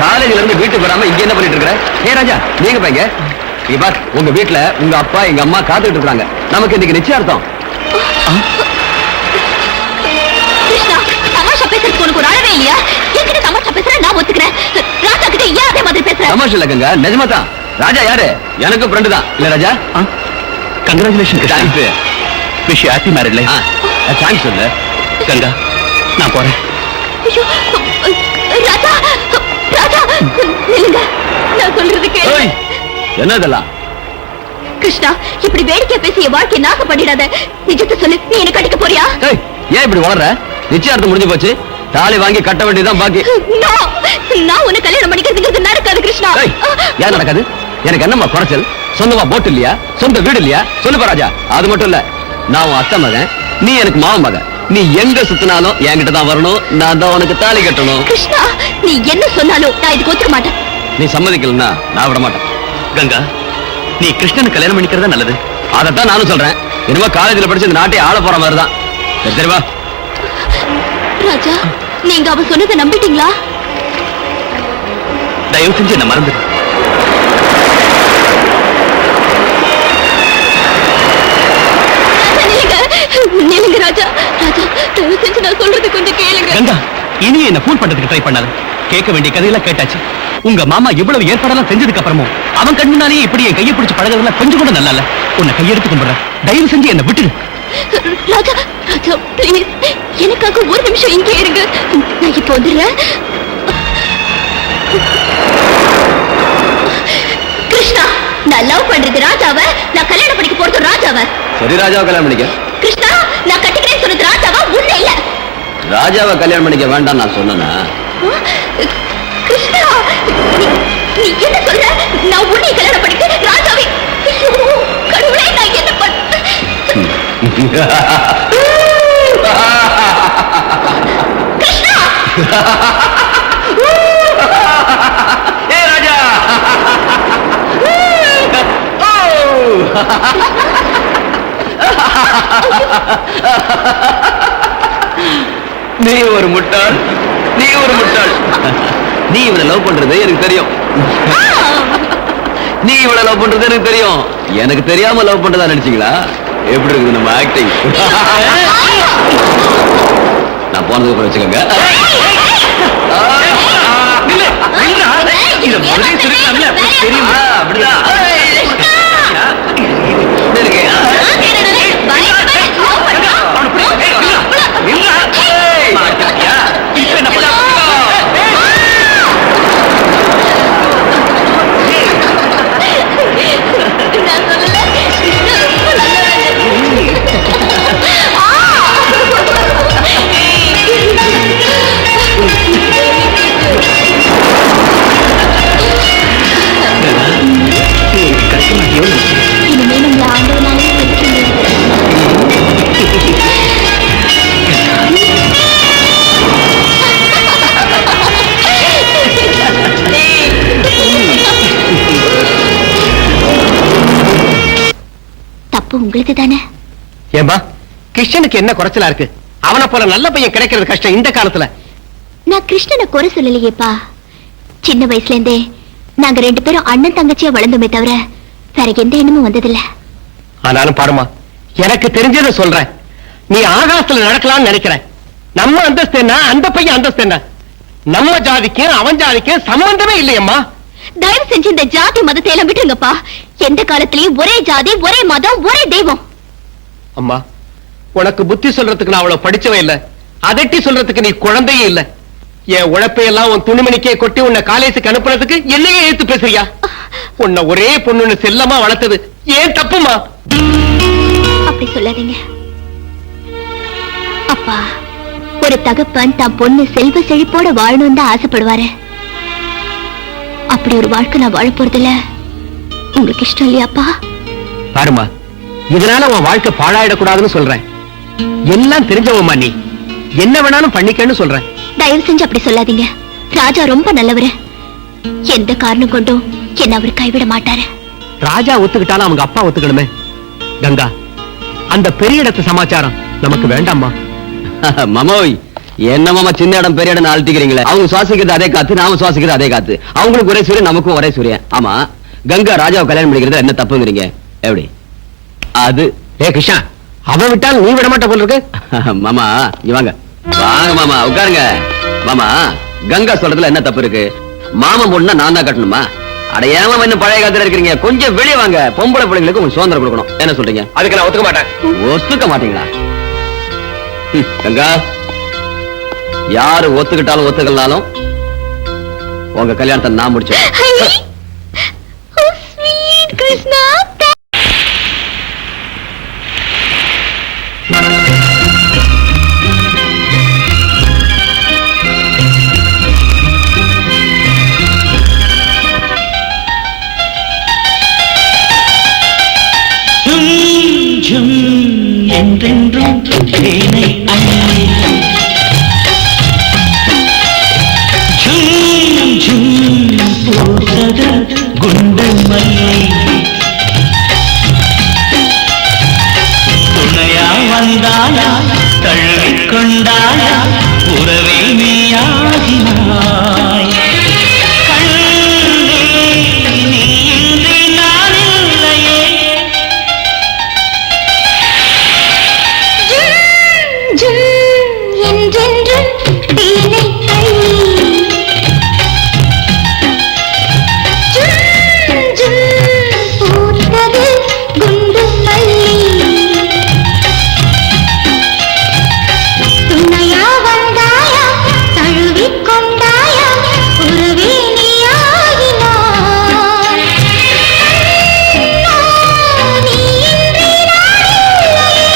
காலேஜ்ல இருந்து வீட்டுக்கு வராம இங்க என்ன பண்ணிட்டு இருக்கற? ஏ ராஜா, நீங்க பையங்க. நீ பார், உங்க வீட்ல உங்க அப்பா எங்க அம்மா காத்துட்டு இருக்காங்க. நமக்கு இன்னைக்கு நிச்சயார்த்தம். கிருஷ்ணா, தமாஷா பேசுறதுக்கு உனக்கு ஒரு அளவே இல்லையா? என்கிட்ட தமாஷா பேசுற நான் ஒத்துக்கிறேன். ராஜா கிட்ட ஏன் அதே மாதிரி பேசுற? தமாஷ் இல்ல கங்கா, நிஜமா தான். ராஜா யாரு? எனக்கு ஃப்ரெண்டு தான். இல்ல Raja? Congratulation Krishna. Thanks. Wish happy married life. Thanks சொல்லு. கங்கா, நான் போறேன். ஐயோ, ராஜா, ராஜா, நில்லுங்க. நான் சொல்றது கேளு. ஏய், என்ன இதெல்லாம்? கிருஷ்ணா, இப்படி வேடிக்கை பேசி என் வாழ்க்கையை நாசம் பண்ணிடாத. நிஜத்தை சொல்லு, நீ என்ன கட்டிக்க போறியா? ஏய், ஏன் இப்படி வளர்ற? நிச்சயார்த்தம் முடிஞ்சு போச்சு. தாலி வாங்கி கட்ட வேண்டியதுதான் பாக்கி. நான் உன்னை கல்யாணம் பண்ணிக்கிறதுங்கிறது நடக்காது கிருஷ்ணா. ஏய், ஏன் நடக்காது? எனக்கு என்னம்மா குறைச்சல்? சொந்தமா போட் இல்லையா? சொந்த வீடு இல்லையா? சொல்லுப்பா ராஜா. அது மட்டும் இல்ல, நான் உன் அத்தை மகன், நீ எனக்கு மாமன் மகன். நீ எங்க சுத்தினாலும் என்கிட்ட தான் வரணும். நான் தான் உனக்கு தாலி கட்டணும். கிருஷ்ணா, நீ என்ன சொன்னாலும் நான் இதுக்கு ஒத்துக்க மாட்டேன். நீ சம்மதிக்கலன்னா நான் விட மாட்டேன். கங்கா, நீ கிருஷ்ணன் கல்யாணம் பண்ணிக்கிறதா நல்லது. அதைத்தான் நானும் சொல்றேன். இனிமே காலேஜ்ல படிச்சு இந்த நாட்டை ஆள போற மாதிரி தான். தெரியுமா? ராஜா, நீங்க அவ சொன்னதை நம்பிட்டீங்களா? தயவு செஞ்சு என்ன மறந்துடு. நில்லுங்க ராஜா. ராஜா, தயவு செஞ்சு நான் சொல்றது கொஞ்சம் கேளுங்க. கங்கா, இனி என்ன ஃபோன் பண்றதுக்கு ட்ரை பண்ணாத. கேட்க வேண்டிய கதையெல்லாம் கேட்டாச்சு. உங்க மாமா இவ்வளவு ஏற்பாடெல்லாம் செஞ்சதுக்கு அப்புறமும் அவன் கண் முன்னாலேயே இப்படி என் கையை பிடிச்சு பழகிறதுலாம் கொஞ்சம் கூட நல்லா இல்ல. உன்னை கையெடுத்து கும்பிடுறேன். தயவு செஞ்சு என்ன விட்டுடு. ராஜா, ராஜா, ப்ளீஸ், எனக்காக ஒரு நிமிஷம் இங்கே இருங்க. நான் இப்போ வந்துடுறேன். கிருஷ்ணா, நான் லவ் பண்றது ராஜாவை, நான் கல்யாணம் பண்ணிக்க போறது ராஜாவை. சரி, ராஜாவை கல்யாணம் பண்ணிக்க. கிருஷ்ணா, நான் கட்டிக்கிறேன் சொன்னது ராஜாவா உன்னை இல்ல. ராஜாவை கல்யாணம் பண்ணிக்க வேண்டாம் நான் சொன்னேனா? கிருஷ்ணா, நீ என்ன சொல்ற? நான் உன்னை கல்யாணம் பண்ணிக்க ராஜாவை. ஐயோ, கடவுளே, நான் என்ன பண்ண? கிருஷ்ணா! ஏ ராஜா! நீ ஒரு முட்டாள். நீ ஒரு முட்டாள். நீ இவனை லவ் பண்றது எனக்கு தெரியும். நீ இவ்வளவு லவ் பண்றது எனக்கு தெரியும். எனக்கு தெரியாம லவ் பண்றதா நினைச்சீங்களா? எப்படி இருக்குது நம்ம ஆக்டிங்? நான் போனதுக்கு அப்புறம் வச்சுக்கோங்க. தெரியுமா? அப்படிதான் உங்களுக்கு தானே? ஏம்பா கிருஷ்ணனுக்கு என்ன குறைச்சலா இருக்கு? அவனை போல நல்ல பையன் கிடைக்கிறது கஷ்டம் இந்த காலத்துல. நான் கிருஷ்ணனை குறை சொல்லலையேப்பா. சின்ன வயசுல இருந்தே நாங்க 2 பேரும் அண்ணன் தங்கச்சியா வளர்ந்தோமே தவிர வேற எந்த எண்ணமும் வந்ததில்ல. ஆனாலும் பாருமா, எனக்கு தெரிஞ்சதை சொல்றேன். நீ ஆகாசத்துல நடக்கலாம்னு நினைக்கிற. நம்ம அந்தஸ்து என்ன, அந்த பையன் அந்தஸ்து என்ன? நம்ம ஜாதிக்கும் அவன் ஜாதிக்கும் சம்பந்தமே இல்லையம்மா. தயவு செஞ்சு இந்த ஜாதி மதத்தை எல்லாம் விட்டுருங்கப்பா. எந்த காலத்திலயும் ஒரே ஜாதி, ஒரே மதம், ஒரே தெய்வம். அம்மா, உனக்கு புத்தி சொல்றதுக்கு நான் அவ்வளவு படிச்சவே இல்ல. அதட்டி சொல்றதுக்கு நீ குழந்தையே இல்ல. என் உழைப்பையெல்லாம் உன் துணிமணிக்கே கொட்டி உன்னை காலேஜுக்கு அனுப்புறதுக்கு என்னையே ஏத்து பேசுறியா? உன்னை ஒரே பொண்ணுன்னு செல்லமா வளர்த்தது ஏன் தப்புமா? அப்படி சொல்லாதீங்க அப்பா. ஒரு தகப்பன் தான் பொண்ணு செல்வ செழிப்போட வாழணும் தான் ஆசைப்படுவாரு. அப்படி ஒரு வாழ்க்கை நான் வாழ போறதில்ல. உங்களுக்கு இஷ்டம் இல்லையாப்பா? பாருமா, இதனால உன் வாழ்க்கை பாழாயிடக்கூடாதுன்னு சொல்றேன். எல்லாம் தெரிஞ்சவம்மா, நீ என்ன வேணாலும் பண்ணிக்கன்னு சொல்றேன். தயவு செஞ்சு அப்படி சொல்லாதீங்க. ராஜா ரொம்ப நல்லவரு. எந்த காரணம் கொண்டும் என்ன அவர் கைவிட மாட்டாரு. ராஜா ஒத்துக்கிட்டாலும் அவங்க அப்பா ஒத்துக்கணுமே. கங்கா, அந்த பெரிய இடத்து சமாச்சாரம் நமக்கு வேண்டாமா? மாமோய், என்ன மாமா சின்ன இடம் பெரிய இடம் அழுத்திக்கிறீங்களே? அவங்க சுவாசிக்கிறது அதே காத்து, நாம சுவாசிக்கிறது அதே காத்து. அவங்களுக்கு ஒரே சூரியன், நமக்கும் ஒரே சூரியன். ஆமா, கங்கா ராஜாவை கல்யாணம் பண்ணிக்கிறது என்ன தப்புங்கிறீங்க? எப்படி அது? ஏ கிருஷ்ணா, அவன் விட்டாலும் நீ விட மாட்ட போல இருக்கு. மாமா இங்க வாங்க. வாங்க மாமா, உட்காருங்க. மாமா, கங்கா சொல்றதுல என்ன தப்பு இருக்கு? மாமா பொண்ணுனா நான் தான் கட்டணுமா? அட ஏமா இன்னும் பழைய காலத்துல இருக்கிறீங்க? கொஞ்சம் வெளியே வாங்க. பொம்பளை பிள்ளைங்களுக்கு கொஞ்சம் சுதந்திரம் கொடுக்கணும். என்ன சொல்றீங்க? அதுக்கு நான் ஒத்துக்க மாட்டேன். ஒத்துக்க மாட்டீங்களா? கங்கா, யாரு ஒத்துக்கிட்டாலும் ஒத்துக்கலாலும் உங்க கல்யாணத்தை நான் முடிச்சேன். கிருஷ்ணா, என்றென்றும் தேனை அள்ளி ஜும் ஜும் பூத்தது குண்டு மல்லி. துணையா வந்தாயா, தழுவிக் கொண்டாயா, உறவே நீயாகினாய். கண்ணே, நீ இன்றி நான் இல்லையே. என்றென்றும் தீனை பூத்தது குண்டு மல்லி. துணையா வந்தாயா, தழுவிக் கொண்டாயா, உறவே நீயாகினாய். நீ இன்றி நான் இல்லையே.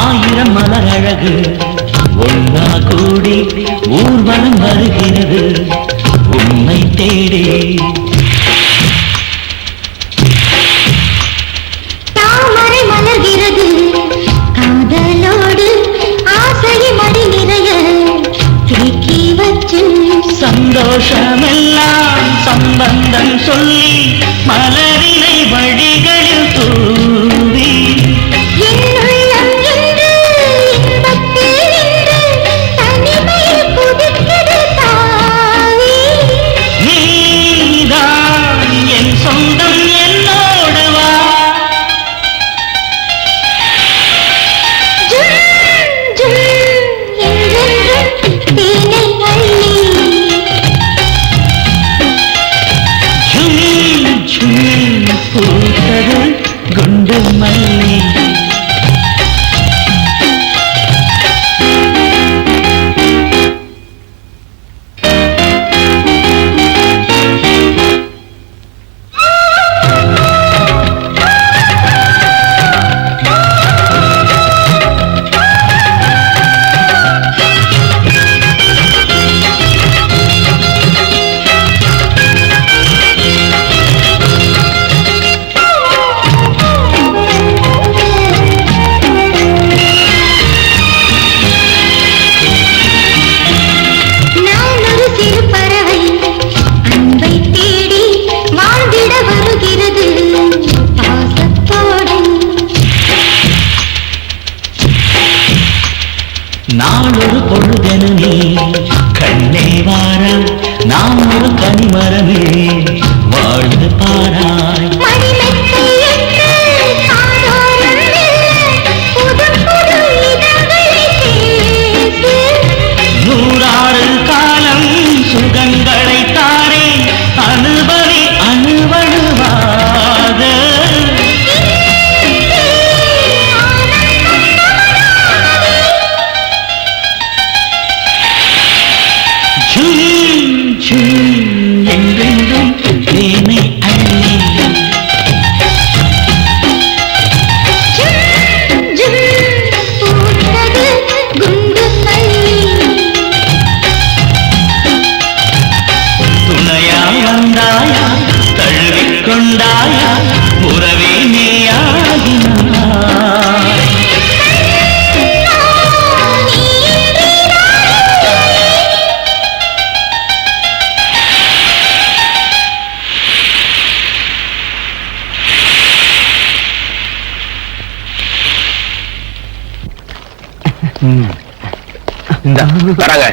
ஆயிரம் மலர் அழகு ஒன்னா கூடி ஊர்வலம் வருகிறது உன்னை தேடி. தாமரை மலர்கிறது காதலோடு ஆசையை மடி நிறைய தேக்கி வச்சு சந்தோஷமெல்லாம் சம்பந்தம் சொல்லி மலரினை வழிகளில் தூவி என்னுள்ளம் என்று இன்பத்தில் நின்று தனிமையில் புதுக்குது தாவி நீதான் என் சொந்தம் என்னோடு வா ஜும் ஜும் என்றென்றும் தேனை அள்ளி ஜும் ஜும் பூத்தது குண்டு மல்லி நான் ஒரு சிறு பறவை அன்பை தேடி வாழ்ந்திட வருகிறது பாசத்தோடு நாளொரு பொழுதெனு நீ கண்ணே வாரா நான் ஒரு கனிமரமே வாழ்ந்து பாராய் மணிமெத்தை என்று காதோரம் மெல்ல புது புது இதழ்களை பேசு நூறாறு காலம் சுகங்களை தாரே அனுபவி அணுவணுவாக ஜும் ஜும் என்றென்றும் தேனை அள்ளி ஜும் ஜும் பூத்தது குண்டு மல்லி துணையாய் வந்தாயா தழுவிக் கொண்டாயா உறவே நீயாகினாய் இந்த வராங்க.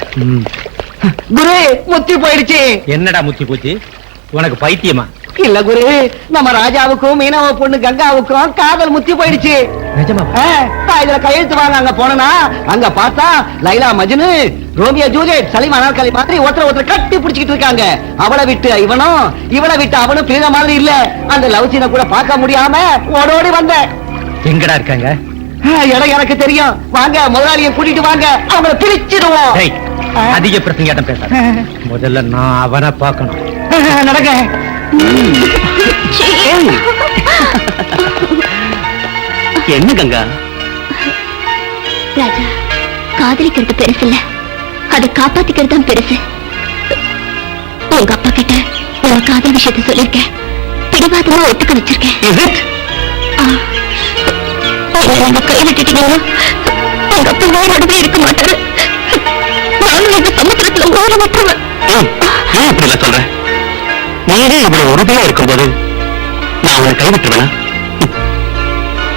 குரு முத்தி போயிடுச்சு. என்னடா முத்தி போச்சு? உனக்கு பைத்தியமா? இல்ல குரு, நம்ம ராஜாவுக்கும் மீனவ பொண்ணு கங்காவுக்கும் காதல் முத்தி போயிடுச்சு. நிஜமா? நான் இதுல கையெழுத்து வாங்க அங்க போனா அங்க பார்த்தா லைலா மஜ்னு, ரோமியோ ஜூலியட், சலீம் அனார்கலி மாதிரி ஒருத்தர் கட்டி பிடிச்சிட்டு இருக்காங்க. அவளை விட்டு இவனும் இவளை விட்டு அவனும் பிரிந்த மாதிரி இல்ல. அந்த லவ் சீனை கூட பார்க்க முடியாம ஓடோடி வந்தேன். எங்கடா இருக்காங்க? இடம் எனக்கு தெரியும். வாங்க முதலாளியை கூட்டிட்டு வாங்க, அவங்கள பிரிச்சிடுவோம். டேய், அதிக பிரசங்காட்டம் பேசாத. முதல்ல நான் அவனை பார்க்கணும். நடக்க. என்ன கங்கா? ராஜா, காதலிக்கிறது பெருசு இல்ல, அதை காப்பாத்திக்கிறது தான் பெருசு. உங்க அப்பா கிட்ட உங்க காதல் விஷயத்தை சொல்லிருக்கேன். பிடிவாதமா ஒத்துக்க வச்சிருக்கேன். உங்க கை விட்டுட்டீங்கன்னா உங்க அப்பா உயிரோடவே இருக்க மாட்டாரு. நானும் இந்த சமுத்திரத்துல ஓர விட்டுருவேன். ஏன் இப்படி எல்லாம் சொல்ற? நீரே இவ்வளவு உறுதியா இருக்கும்போது நான் உன்னை கைவிட்டுருவேனா?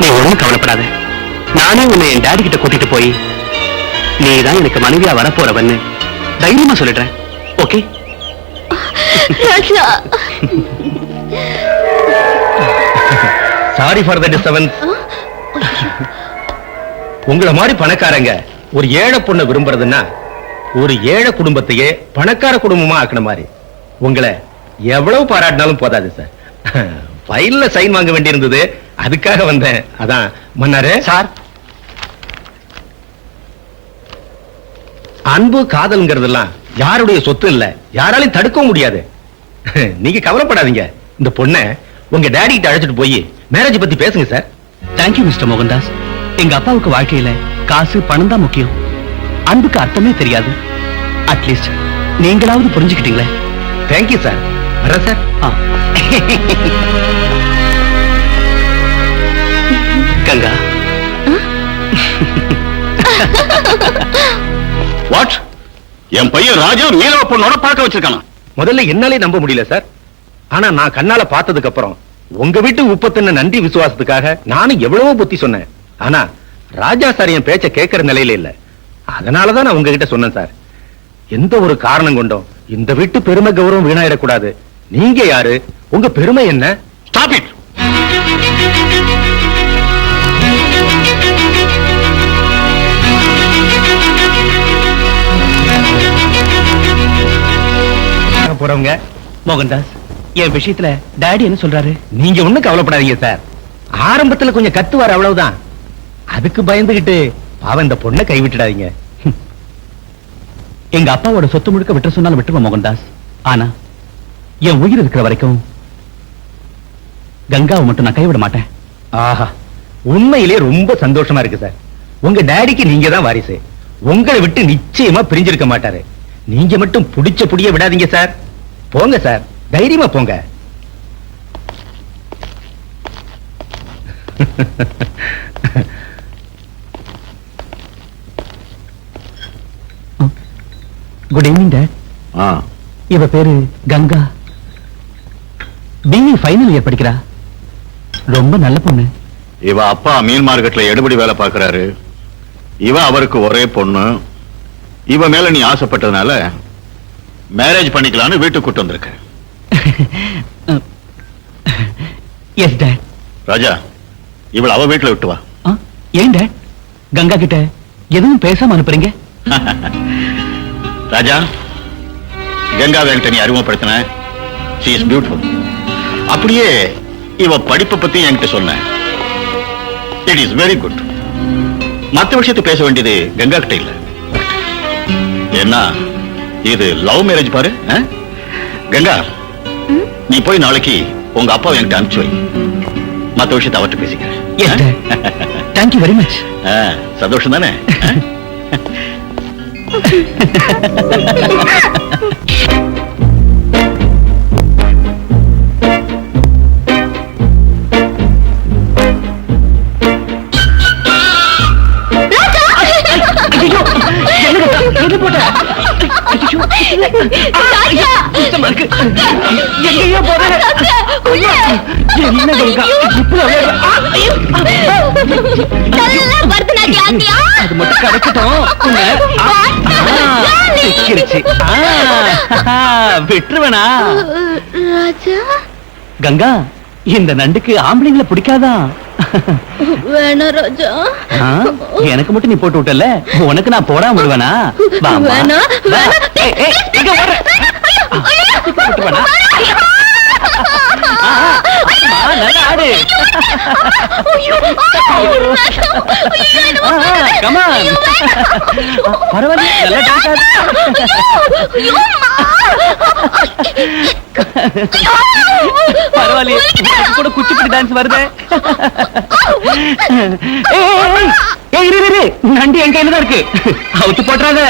நீ ஒண்ணும் கவலைப்படாத. நானே உன்னை என் டாடி கிட்ட கூட்டிட்டு போய் நீதான் எனக்கு மனைவியா வரப்போறவன்னு தைரியமா சொல்லிடுறேன். Okay? Raja, sorry for the disturbance. உங்களை மாதிரி பணக்காரங்க ஒரு ஏழை பொண்ணை விரும்புறதுன்னா ஒரு ஏழை குடும்பத்தையே பணக்கார குடும்பமா ஆக்கின மாதிரி. உங்களை எவ்வளவு பாராட்டினாலும் போதாது சார். ஃபைல்ல சைன் வாங்க வேண்டியிருந்தது, அதுக்காக வந்தேன். அதான் மன்னாரு சார், அன்பு காதல்ங்கிறதெல்லாம் யாருடைய சொத்து இல்ல, யாராலையும் தடுக்க முடியாது. நீங்க கவலைப்படாதீங்க. இந்த பொண்ணை உங்க டாடி கிட்ட அழைச்சிட்டு போய் மேரேஜ் பத்தி பேசுங்க சார். Thank you mister Mohandas. எங்க அப்பாவுக்கு வாழ்க்கையில காசு பணம் தான் முக்கியம். அன்புக்கு அர்த்தமே தெரியாது. அட்லீஸ்ட் நீங்களாவது புரிஞ்சுக்கிட்டீங்களே. Thank you sir. வரேன் சார். கங்கா, வாட்? என் பையன் ராஜா மீனவ பொண்ணோட பார்க்க வச்சிருக்கானா? முதல்ல என்னாலே நம்ப முடியல சார். ஆனா நான் கண்ணால பார்த்ததுக்கு அப்புறம் உங்க வீட்டு உப்பத்தின நன்றி விசுவாசத்துக்காக நானும் எவ்வளவோ புத்தி சொன்னேன். ஆனா ராஜா சார் என் பேச்ச கேட்கிற நிலையில இல்ல. அதனாலதான் நான் உங்ககிட்ட சொன்னேன் சார். எந்த ஒரு காரணம் கொண்டும் இந்த வீட்டு பெருமை கௌரவம் வீணாயிடக்கூடாது. நீங்க யாரு? உங்க பெருமை என்ன? Stop it. போறவங்க மோகன்தாஸ், என் விஷயத்துல டாடி என்ன சொல்றாரு? நீங்க ஒண்ணும் கவலைப்படாதீங்க சார். ஆரம்பத்துல கொஞ்சம் கத்துவார், அவ்வளவுதான். அதுக்கு பயந்துகிட்டு பாவம் இந்த பொண்ணை கைவிட்டுடாதீங்க. எங்க அப்பாவோட சொத்து முழுக்க விட்டு சொன்னாலும் விட்டுருவோம் மோகன்தாஸ். ஆனா என் உயிர் இருக்கிற வரைக்கும் கங்காவை மட்டும் நான் கைவிட மாட்டேன். ஆஹா, உண்மையிலே ரொம்ப சந்தோஷமா இருக்கு சார். உங்க டாடிக்கு நீங்க தான் வாரிசு. உங்களை விட்டு நிச்சயமா பிரிஞ்சிருக்க மாட்டாரு. நீங்க மட்டும் புடிச்ச புடிய விடாதீங்க சார். போங்க சார், தைரியமா போங்க. Good evening dot. இவ பேரு கங்கா. பிஇ ஃபைனல் இயர் படிக்கிறா. ரொம்ப நல்ல பொண்ணு. இவ அப்பா மீன் மார்க்கெட்ல எடுபடி வேலை பார்க்கறாரு. இவ அவருக்கு ஒரே பொண்ணு. இவ மேல நீ ஆசைப்பட்டதுனால மேரேஜ் பண்ணிக்கலாம்னு வீட்டுக்கு கூட்டு வந்திருக்க. S dot. ராஜா, இவள அவ வீட்டுல விட்டு வா. ஏன் டாட் கங்கா கிட்ட எதுவும் பேசாம அனுப்புறீங்க? ராஜா, கங்கா என்கிட்ட நீ அறிமுகப்படுத்தின. she is beautiful. அப்படியே இவ படிப்பை பத்தி என்கிட்ட சொன்ன. It is very good. மத்த விஷயத்தை பேச வேண்டியது கங்கா கிட்ட இல்ல. ஏன்னா இது லவ் மேரேஜ் பாரு. கங்கா, நீ போய் நாளைக்கு உங்க அப்பா என்கிட்ட அனுப்பிச்சு வை. மத்த விஷயத்தை அவர்கிட்ட பேசிக்கிறேன். Thank you very much. சந்தோஷம் தானே? எங்கேயோ போற என்ன கங்கா அது மட்டும் கிடைக்கட்டும். விட்டுருவனா? கங்கா, இந்த நண்டுக்கு ஆம்பளைங்களை பிடிக்காதா? வேணா ராஜா. எனக்கு மட்டும் நீ போட்டு விட்டல, உனக்கு நான் போடாம விடுவேனா? நல்லா ஆடு. பரவாயில்ல, நல்லா பரவாயில்ல, கூட குச்சிப்புடி டான்ஸ் வருது. நண்டு என் கையில தான் இருக்கு, அவுத்து போட்டுறாத.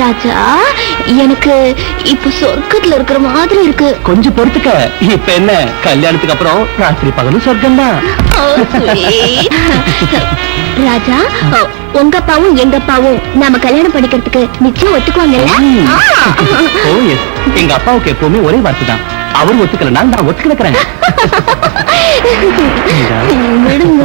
ராஜா, எனக்கு இப்ப சொர்க்கத்துல இருக்கிற மாதிரி இருக்கு. கொஞ்சம் பொறுத்துக்க. இப்ப என்ன, கல்யாணத்துக்கு அப்புறம் ராத்திரி பகலும் சொர்க்கம் தான். ராஜா, உங்க அப்பாவும் எங்க அப்பாவும் நாம கல்யாணம் பண்ணிக்கிறதுக்கு நிச்சயம் ஒத்துக்குவாங்கல்ல? எங்க அப்பாவுக்கு எப்பவுமே ஒரே வார்த்தை தான், அவர் ஒத்துக்கலன்னா நான் ஒத்துக்கிறேன். விடுங்க.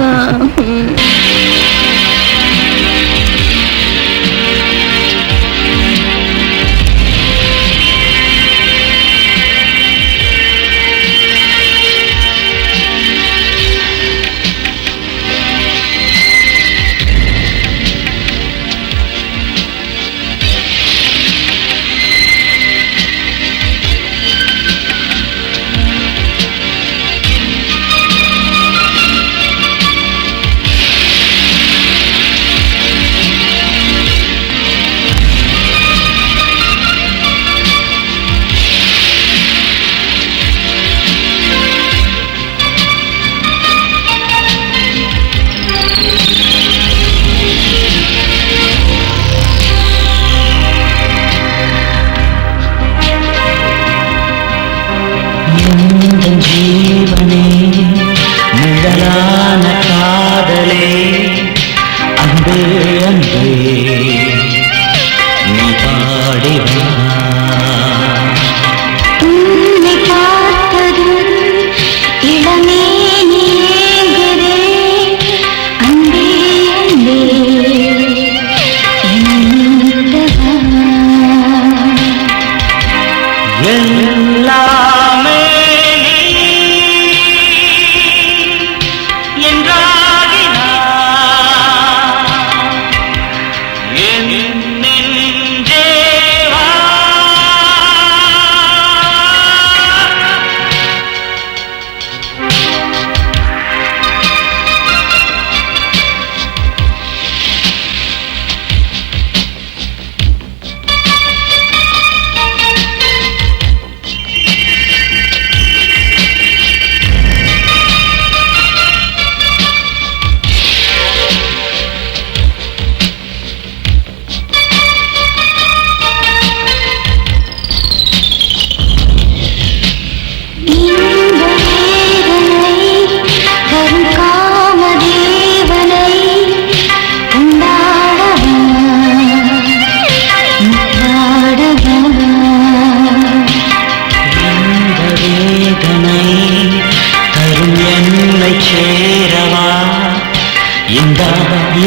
இந்த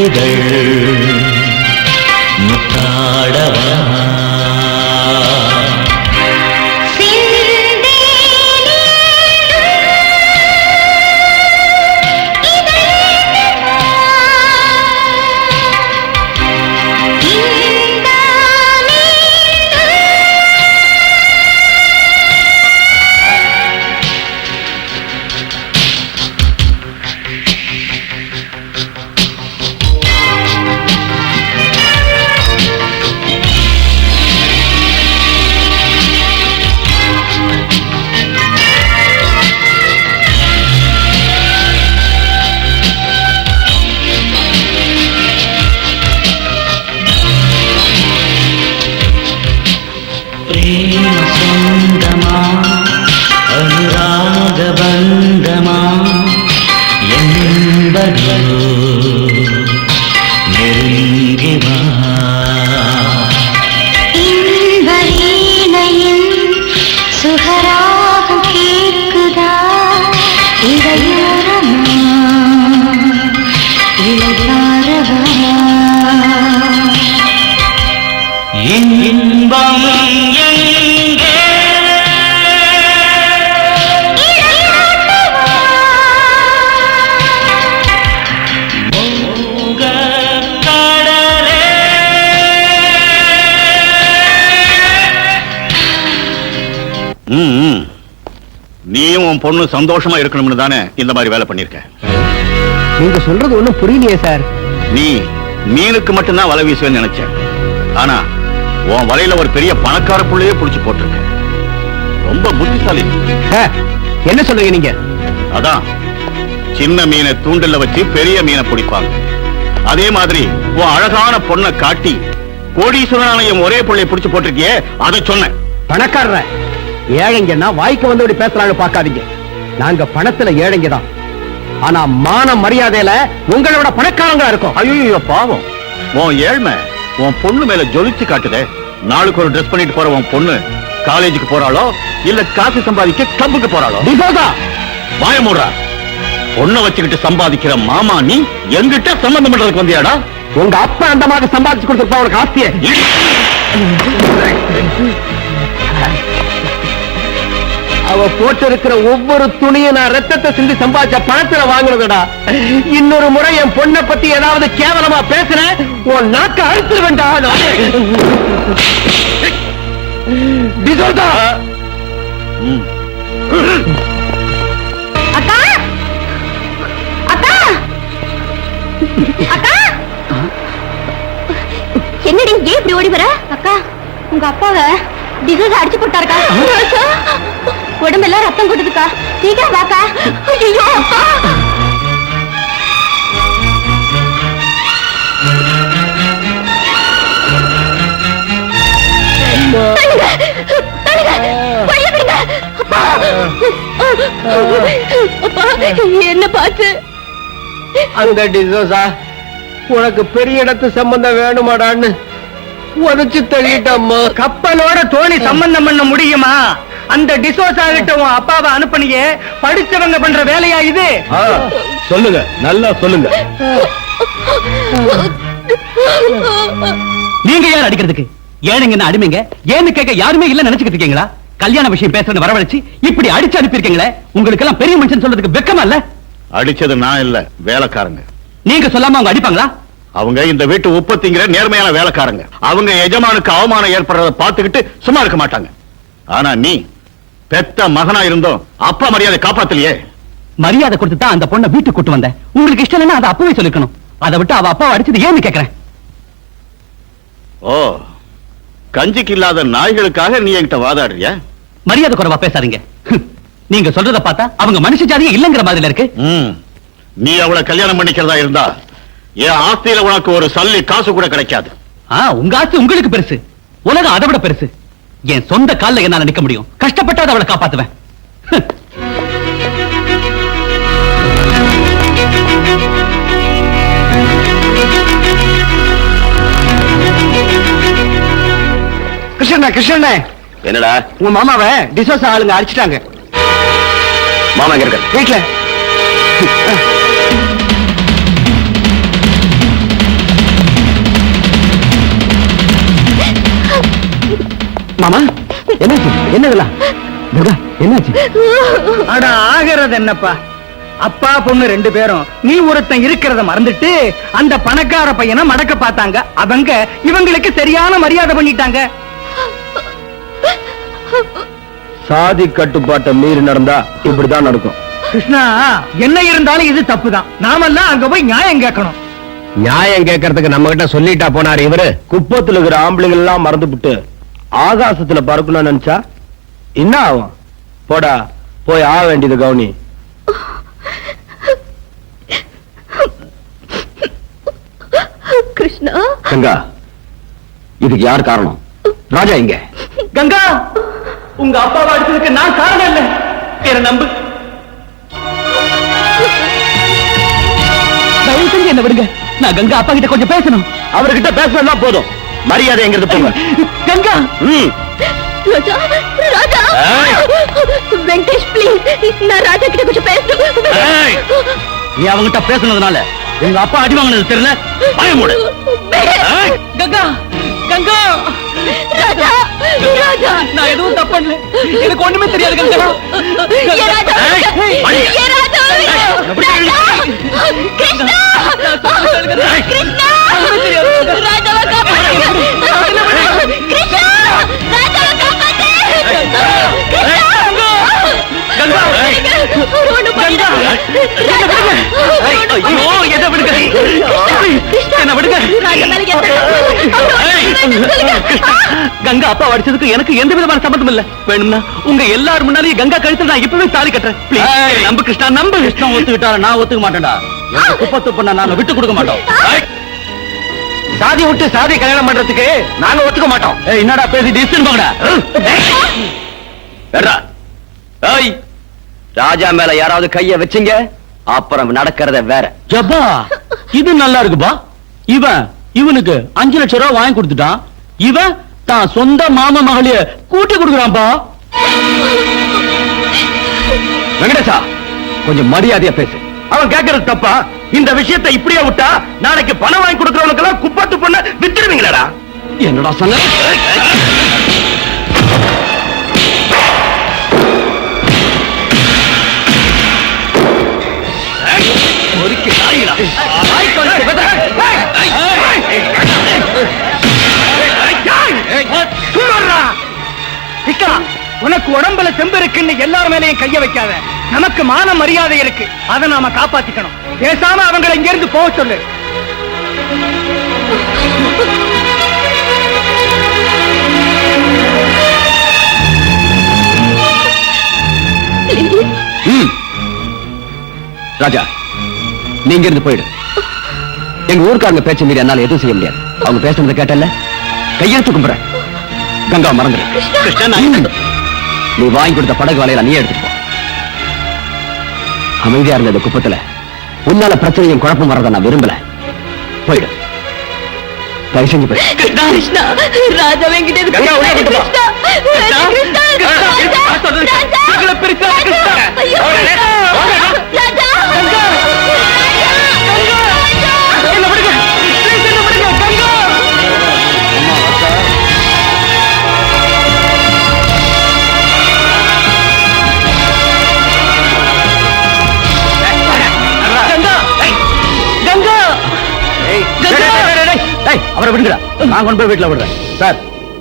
இதழ் முத்தாடவா இன்பம் எங்கே மோக கடலே நீயும் உன் பொண்ணு சந்தோஷமா இருக்கணும்னு தானே இந்த மாதிரி வேலை பண்ணிருக்க. நீங்க சொல்றது ஒண்ணும் புரியலையே சார். நீ மீனுக்கு மட்டும்தான் வலை வீசுவேன்னு நினைச்சேன். ஆனா உன் வலையில ஒரு பெரிய பணக்கார புள்ளையே புடிச்சு போட்டிருக்க. ரொம்ப புத்திசாலி. என்ன சொல்றீங்க நீங்க? அதான் சின்ன மீனை தூண்டில வச்சு பெரிய மீனை பிடிப்பாங்க. அதே மாதிரி உன் அழகான பொண்ணை காட்டி கோடீஸ்வரனாலயம் ஒரே புள்ளைய புடிச்சு போட்டிருக்கியே, அதை சொன்னேன். பணக்காரர ஏழைங்கன்னா வாய்க்கு வந்தபடி பேசுறான்னு பாக்காதீங்க. நாங்க பணத்துல ஏழைங்க தான். ஆனா மான மரியாதையில உங்களோட பணக்காரங்களா இருக்கும். ஐயோ பாவம், உன் ஏழ்மை உன் பொண்ணு மேல ஜொலிச்சு காட்டுதே. நாளுக்கு ஒரு ட்ரெஸ் பண்ணிட்டு போற உன் பொண்ணு காலேஜுக்கு போறாளோ இல்ல காசு சம்பாதிக்க கிளப்புக்கு போறாளோ? வாய மூடுறா. பொண்ணை வச்சுக்கிட்டு சம்பாதிக்கிற மாமா நீ எங்கிட்ட சம்பந்தம் பண்றதுக்கு வந்தியாடா? உங்க அப்பா அந்த மாதிரி சம்பாதிச்சு கொடுத்துருப்பா உனக்கு ஆஸ்திய. அவ போட்டு இருக்கிற ஒவ்வொரு துணியை நான் ரத்தத்தை சிந்தி சம்பாதிச்ச பணத்துல வாங்குறதுடா. இன்னொரு முறை என் பொண்ணை பத்தி ஏதாவது கேவலமா பேசுறேன், உன் நாக்க அறுத்து வேண்டாம். அக்கா அக்கா அக்கா, என்னடி ஏன் இப்படி ஓடி வர? அக்கா, உங்க அப்பாவை டிசோஸ் அடிச்சு போட்டாருக்கா. உடம்பெல்லாம் ரத்தம் கொட்டுதுக்கா, சீக்கிரம் வாக்கா. ஐயோ அப்பா, என்ன பார்த்து அந்த டிசோசா உனக்கு பெரிய இடத்து சம்பந்தம் வேணுமாடான்னு உதச்சு தள்ளிட்டம்மா. கப்பலோட தோணி சம்பந்தம் பண்ண முடியுமா? அந்த டிசோசா கிட்ட உன் அப்பாவை அனுப்பினியே, படிச்சவங்க பண்ற வேலையா இது? சொல்லுங்க, நல்லா சொல்லுங்க. நீங்க யார் அடிக்கிறதுக்கு? ஏழைங்க அடிமைங்க ஏன்னு கேட்க யாருமே இல்ல நினைச்சுக்கிட்டு இருக்கீங்களா? கல்யாண விஷயம் பேசுறது வரவழைச்சு இப்படி அடிச்சு அனுப்பியிருக்கீங்களே, உங்களுக்கு எல்லாம் பெரிய மனுஷன் சொல்றதுக்கு வெக்கமா இல்ல? அடிச்சது நான் இல்ல, வேலைக்காரங்க. நீங்க சொல்லாம அவங்க அடிப்பாங்களா? அவங்க இந்த வீட்டு உற்பத்திங்கிற நேர்மையான வேலைக்காரங்க. அவங்க எஜமானுக்கு அவமானம் ஏற்படுறத பார்த்துக்கிட்டு சும்மா இருக்க மாட்டாங்க. ஆனா நீ பெத்த மகனா இருந்தோம் அப்பா மரியாதை காப்பாத்தலையே. மரியாதை கொடுத்து தான் அந்த பொண்ணை வீட்டுக்கு கூட்டு வந்தேன். உங்களுக்கு இஷ்டம் இல்லைன்னா அதை அப்பவே சொல்லிக்கணும். அதை விட்டு அவ அப்பாவை அடிச்சது ஏன்னு கேக்குறேன். ஓ, கஞ்சிக்கு இல்லாத நாய்களுக்காக நீ என்கிட்ட வாதாடுறியா? மரியாதை குறைவா பேசாதீங்க. நீங்க சொல்றத பார்த்தா அவங்க மனுஷ ஜாதியே இல்லங்கிற மாதிரி இருக்கு. நீ அவளை கல்யாணம் பண்ணிக்கிறதா இருந்தா என் ஆஸ்தியில உனக்கு ஒரு சல்லி காசு கூட கிடைக்காது. உங்க ஆஸ்தி உங்களுக்கு பெருசு, உலகம் அதை விட பெருசு. என் சொந்த கால்ல என்னால நிக்க முடியும். கஷ்டப்பட்டாத அவளை காப்பாத்துவேன். கிருஷ்ணா, கிருஷ்ணா, என்னடா? உங்க மாமாவை டிசோசா ஆளுங்க அடிச்சிட்டாங்க. மாமா எங்க இருக்க? வீட்டுல. மாமா என்னாச்சு? என்னதெல்லாம் துர்கா என்னாச்சு? அட ஆகிறது என்னப்பா, அப்பா பொண்ணு 2 பேரும் நீ ஒருத்தன் இருக்கிறத மறந்துட்டு அந்த பணக்கார பையனை மடக்க பார்த்தாங்க. அவங்க இவங்களுக்கு சரியான மரியாதை பண்ணிட்டாங்க. சாதி கட்டுப்பாட்டை மீறி நடந்தா இப்படிதான் நடக்கும். கிருஷ்ணா, என்ன இருந்தாலும் இது தப்புதான். நாமெல்லாம் அங்க போய் நியாயம் கேட்கணும். நியாயம் கேட்கறதுக்கு நம்ம கிட்ட சொல்லிட்டா போனாரு இவரு. குப்பத்துல இருக்கிற ஆம்பளைகள் எல்லாம் மறந்துபிட்டு ஆகாசத்துல பறக்கணும்னு நினைச்சா என்ன ஆகும்? போடா, போய் ஆக வேண்டியது கவுனி. கிருஷ்ணா, கங்கா, இதுக்கு யார் காரணம்? ராஜா இங்க. கங்கா, உங்க அப்பாவை அடிச்சதுக்கு நான் காரணம் இல்ல, என்ன நம்பு. தயவு செஞ்சு என்ன விடுங்க. நான் கங்கா அப்பா கிட்ட கொஞ்சம் பேசணும். அவர்கிட்ட பேசினா போதும், மரியாதை எங்கிறது போங்க. கங்கா, ராஜா, ராஜா, வெங்கடேஷ் ப்ளீஸ், நான் ராஜா கிட்ட கொஞ்சம் பேசணும். நீ அவங்கிட்ட பேசுனதுனால உங்க அப்பா அடி வாங்கினது தெரியல. பயமுடு. கங்கா, கங்கா, ராஜா, ராஜா, நான் எதுவும் தப்பு பண்ணல. எனக்கு ஒண்ணுமே தெரியாது கங்கா. ஏ ராஜா, ஏ ராஜா, கிருஷ்ணா, கிருஷ்ணா, ராஜாவை காப்பாத்து. கிருஷ்ணா, ராஜாவை காப்பாத்து. கங்கா, ஒண்ணு பண்ணு. ஐயோ, என்ன விடுங்க, என்ன விடுங்க. கங்கா அப்பா அடிச்சதுக்கு எனக்கு எந்த விதமான சம்பந்தம் இல்ல. வேணும்னா உங்க எல்லாரும் முன்னாலேயே கங்கா கழுத்துல நான் இப்பவே தாலி கட்டுறேன். Please, நம்பு கிருஷ்ணா, நம்பு. கிருஷ்ணா ஒத்துக்கிட்டாரு, நான் ஒத்துக்க மாட்டேன்டா. குப்பத்து பண்ண நாங்க விட்டு கொடுக்க மாட்டோம். சாதி விட்டு சாதி கல்யாணம் பண்றதுக்கு நாங்க ஒத்துக்க மாட்டோம். என்னடா பேசி டிஸ்டன் போங்கடா. ராஜா மேல யாராவது கைய வச்சீங்க அப்புறம் நடக்கிறத வேற. ஜப்பா, இது நல்லா இருக்குப்பா. இவனுக்கு 5 லட்சம் ரூபாய் வாங்கி கொடுத்துட்டான். இவன் தான் சொந்த மாமா மகளைய கூட்டி கொடுக்குறான்பா. வெங்கடேசா, கொஞ்சம் மரியாதையா பேசு. அவன் கேட்கறது தப்பா? இந்த விஷயத்தை இப்படியே விட்டா நாளைக்கு பணம் வாங்கி கொடுக்கறவனுக்கு எல்லாம் குப்பத்து பொண்ண வித்துருவீங்களா? என்னடா சொன்ன? உனக்கு உடம்புல செம்பு இருக்குன்னு எல்லார் மேலையும் கைய வைக்காத. நமக்கு மான மரியாதை இருக்கு, அதை நாம காப்பாத்திக்கணும். பேசாம அவங்களை இங்க இருந்து போக சொல்லு. ராஜா, நீங்க இருந்து போயிடு. எங்க ஊருக்காரங்க பேச்ச மீறி என்னால எதுவும் செய்ய முடியாது. அவங்க பேசுறத கேட்டல, கையெழுத்து கும்புறேன். கங்கா மறந்துடு. நீ வாங்கி கொடுத்த படகு வலையில நீ எடுத்துட்டு போ. அமைதியா இருந்த இந்த குப்பத்துல உன்னால பிரச்சனையும் குழப்பம் வர்றத நான் விரும்பல. போயிடு, தயவு செஞ்சு போய். கிருஷ்ணா, ராஜா வெங்கிட்ட கங்கா, உள்ள கூட்டு போ. அவரை விடுங்கடா, நான் கொண்டு போய் வீட்டுல விடுறேன். சார்,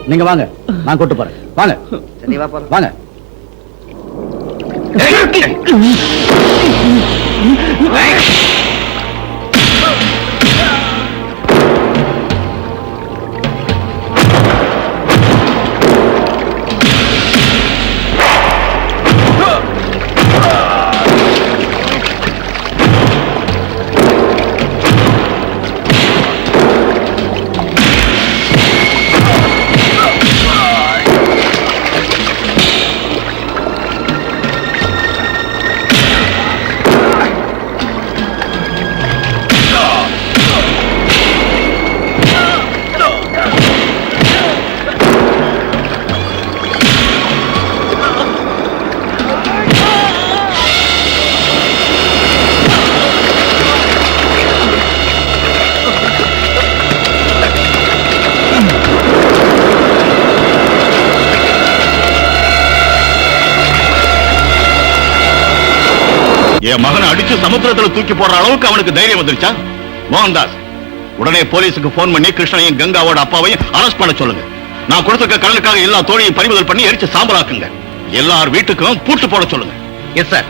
நீங்க வாங்க, நான் கூட்டு போறேன். வாங்க வாங்க. என் மகனை அடிச்சு சமுத்திரத்துல தூக்கி போடுற அளவுக்கு அவனுக்கு தைரியம் வந்துருச்சா? மோகன்தாஸ், உடனே போலீஸுக்கு போன் பண்ணி கிருஷ்ணனையும் கங்காவோட அப்பாவையும் அரெஸ்ட் பண்ண சொல்லுங்க. நான் கொடுத்துருக்க கடனுக்காக எல்லா தோழியும் பறிமுதல் பண்ணி எரிச்சு சாம்பலாக்குங்க. எல்லார் வீட்டுக்கும் பூட்டு போட சொல்லுங்க. Yes sir.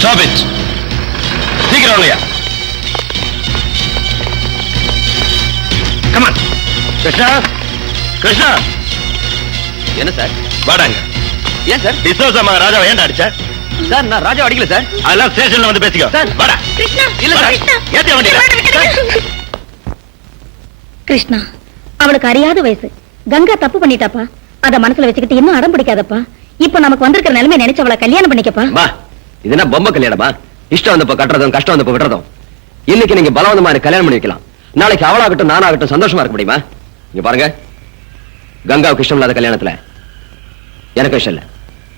Stop it. சீக்கிரம் இல்லையா? Come on. கிருஷ்ணா, கிருஷ்ணா, என்ன சார்? வாடாங்க. ஏன் சார்? டிசோசா மகன் ராஜாவை ஏன்டா அடிச்ச? சார் நான் ராஜா அடிக்கல சார். அதெல்லாம் ஸ்டேஷன்ல வந்து பேசிக்கோ. சார், வாடா. கிருஷ்ணா இல்ல வாடா. சார். ஏத்தியா வண்டியில? கிருஷ்ணா, அவளுக்கு அறியாத வயசு. கங்கா தப்பு பண்ணிட்டாப்பா. அத மனசுல வச்சுக்கிட்டு இன்னும் அடம் பிடிக்காதப்பா. இப்ப நமக்கு வந்திருக்கிற நிலைமை நினைச்சு அவளை கல்யாணம் பண்ணிக்கப்பா. அம்மா, இது என்ன பொம்மை கல்யாணமா? இஷ்டம் வந்தப்ப கட்டுறதும் கஷ்டம் வந்தப்ப விடுறதும். இன்னைக்கு நீங்க பலவந்தமா எனக்கு கல்யாணம் பண்ணி வைக்கலாம். நாளைக்கு அவளாகட்டும் நானாகட்டும் சந்தோஷமா இருக்க முடியுமா? இங்க பாருங்க, கங்காவுக்கு இஷ்டம் இல்லாத கல்யாணத்துல எனக்கு இஷ்டம் இல்ல.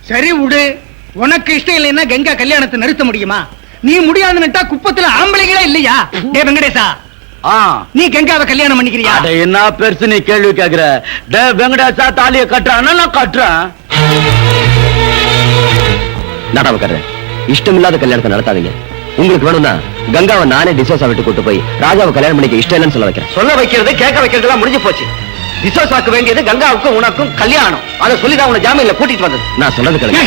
சரி விடு. உனக்கு இஷ்டம் இல்லைன்னா கங்கா கல்யாணத்தை நிறுத்த முடியுமா? நீ முடியாதுன்னுட்டா குப்பத்துல ஆம்பளைங்களே இல்லையா? டே வெங்கடேசா, நீ கங்காவை கல்யாணம் பண்ணிக்கிறியா? அட என்ன பெருசு நீ கேள்வி கேக்குற? டே வெங்கடேசா தாலியை கட்டுறான்னா நான் கட்டுறேன். நாடாவுக்காரர், இஷ்டம் இல்லாத கல்யாணத்தை நடத்தாதீங்க. உங்களுக்கு வேணும்னா கங்காவை நானே டிசோசா விட்டு கூட்டு போய் ராஜாவை கல்யாணம் பண்ணிக்க இஷ்டம் இல்லைன்னு சொல்ல வைக்கிறேன். சொல்ல வைக்கிறது கேட்க வைக்கிறது எல்லாம் முடிஞ்சு போச்சு. டிசோசாக்கு வேண்டியது கங்காவுக்கும் உனக்கும் கல்யாணம். அதை சொல்லிதான் உன ஜாமீன்ல கூட்டிட்டு வந்தது. நான் சொன்னது கேளுங்க.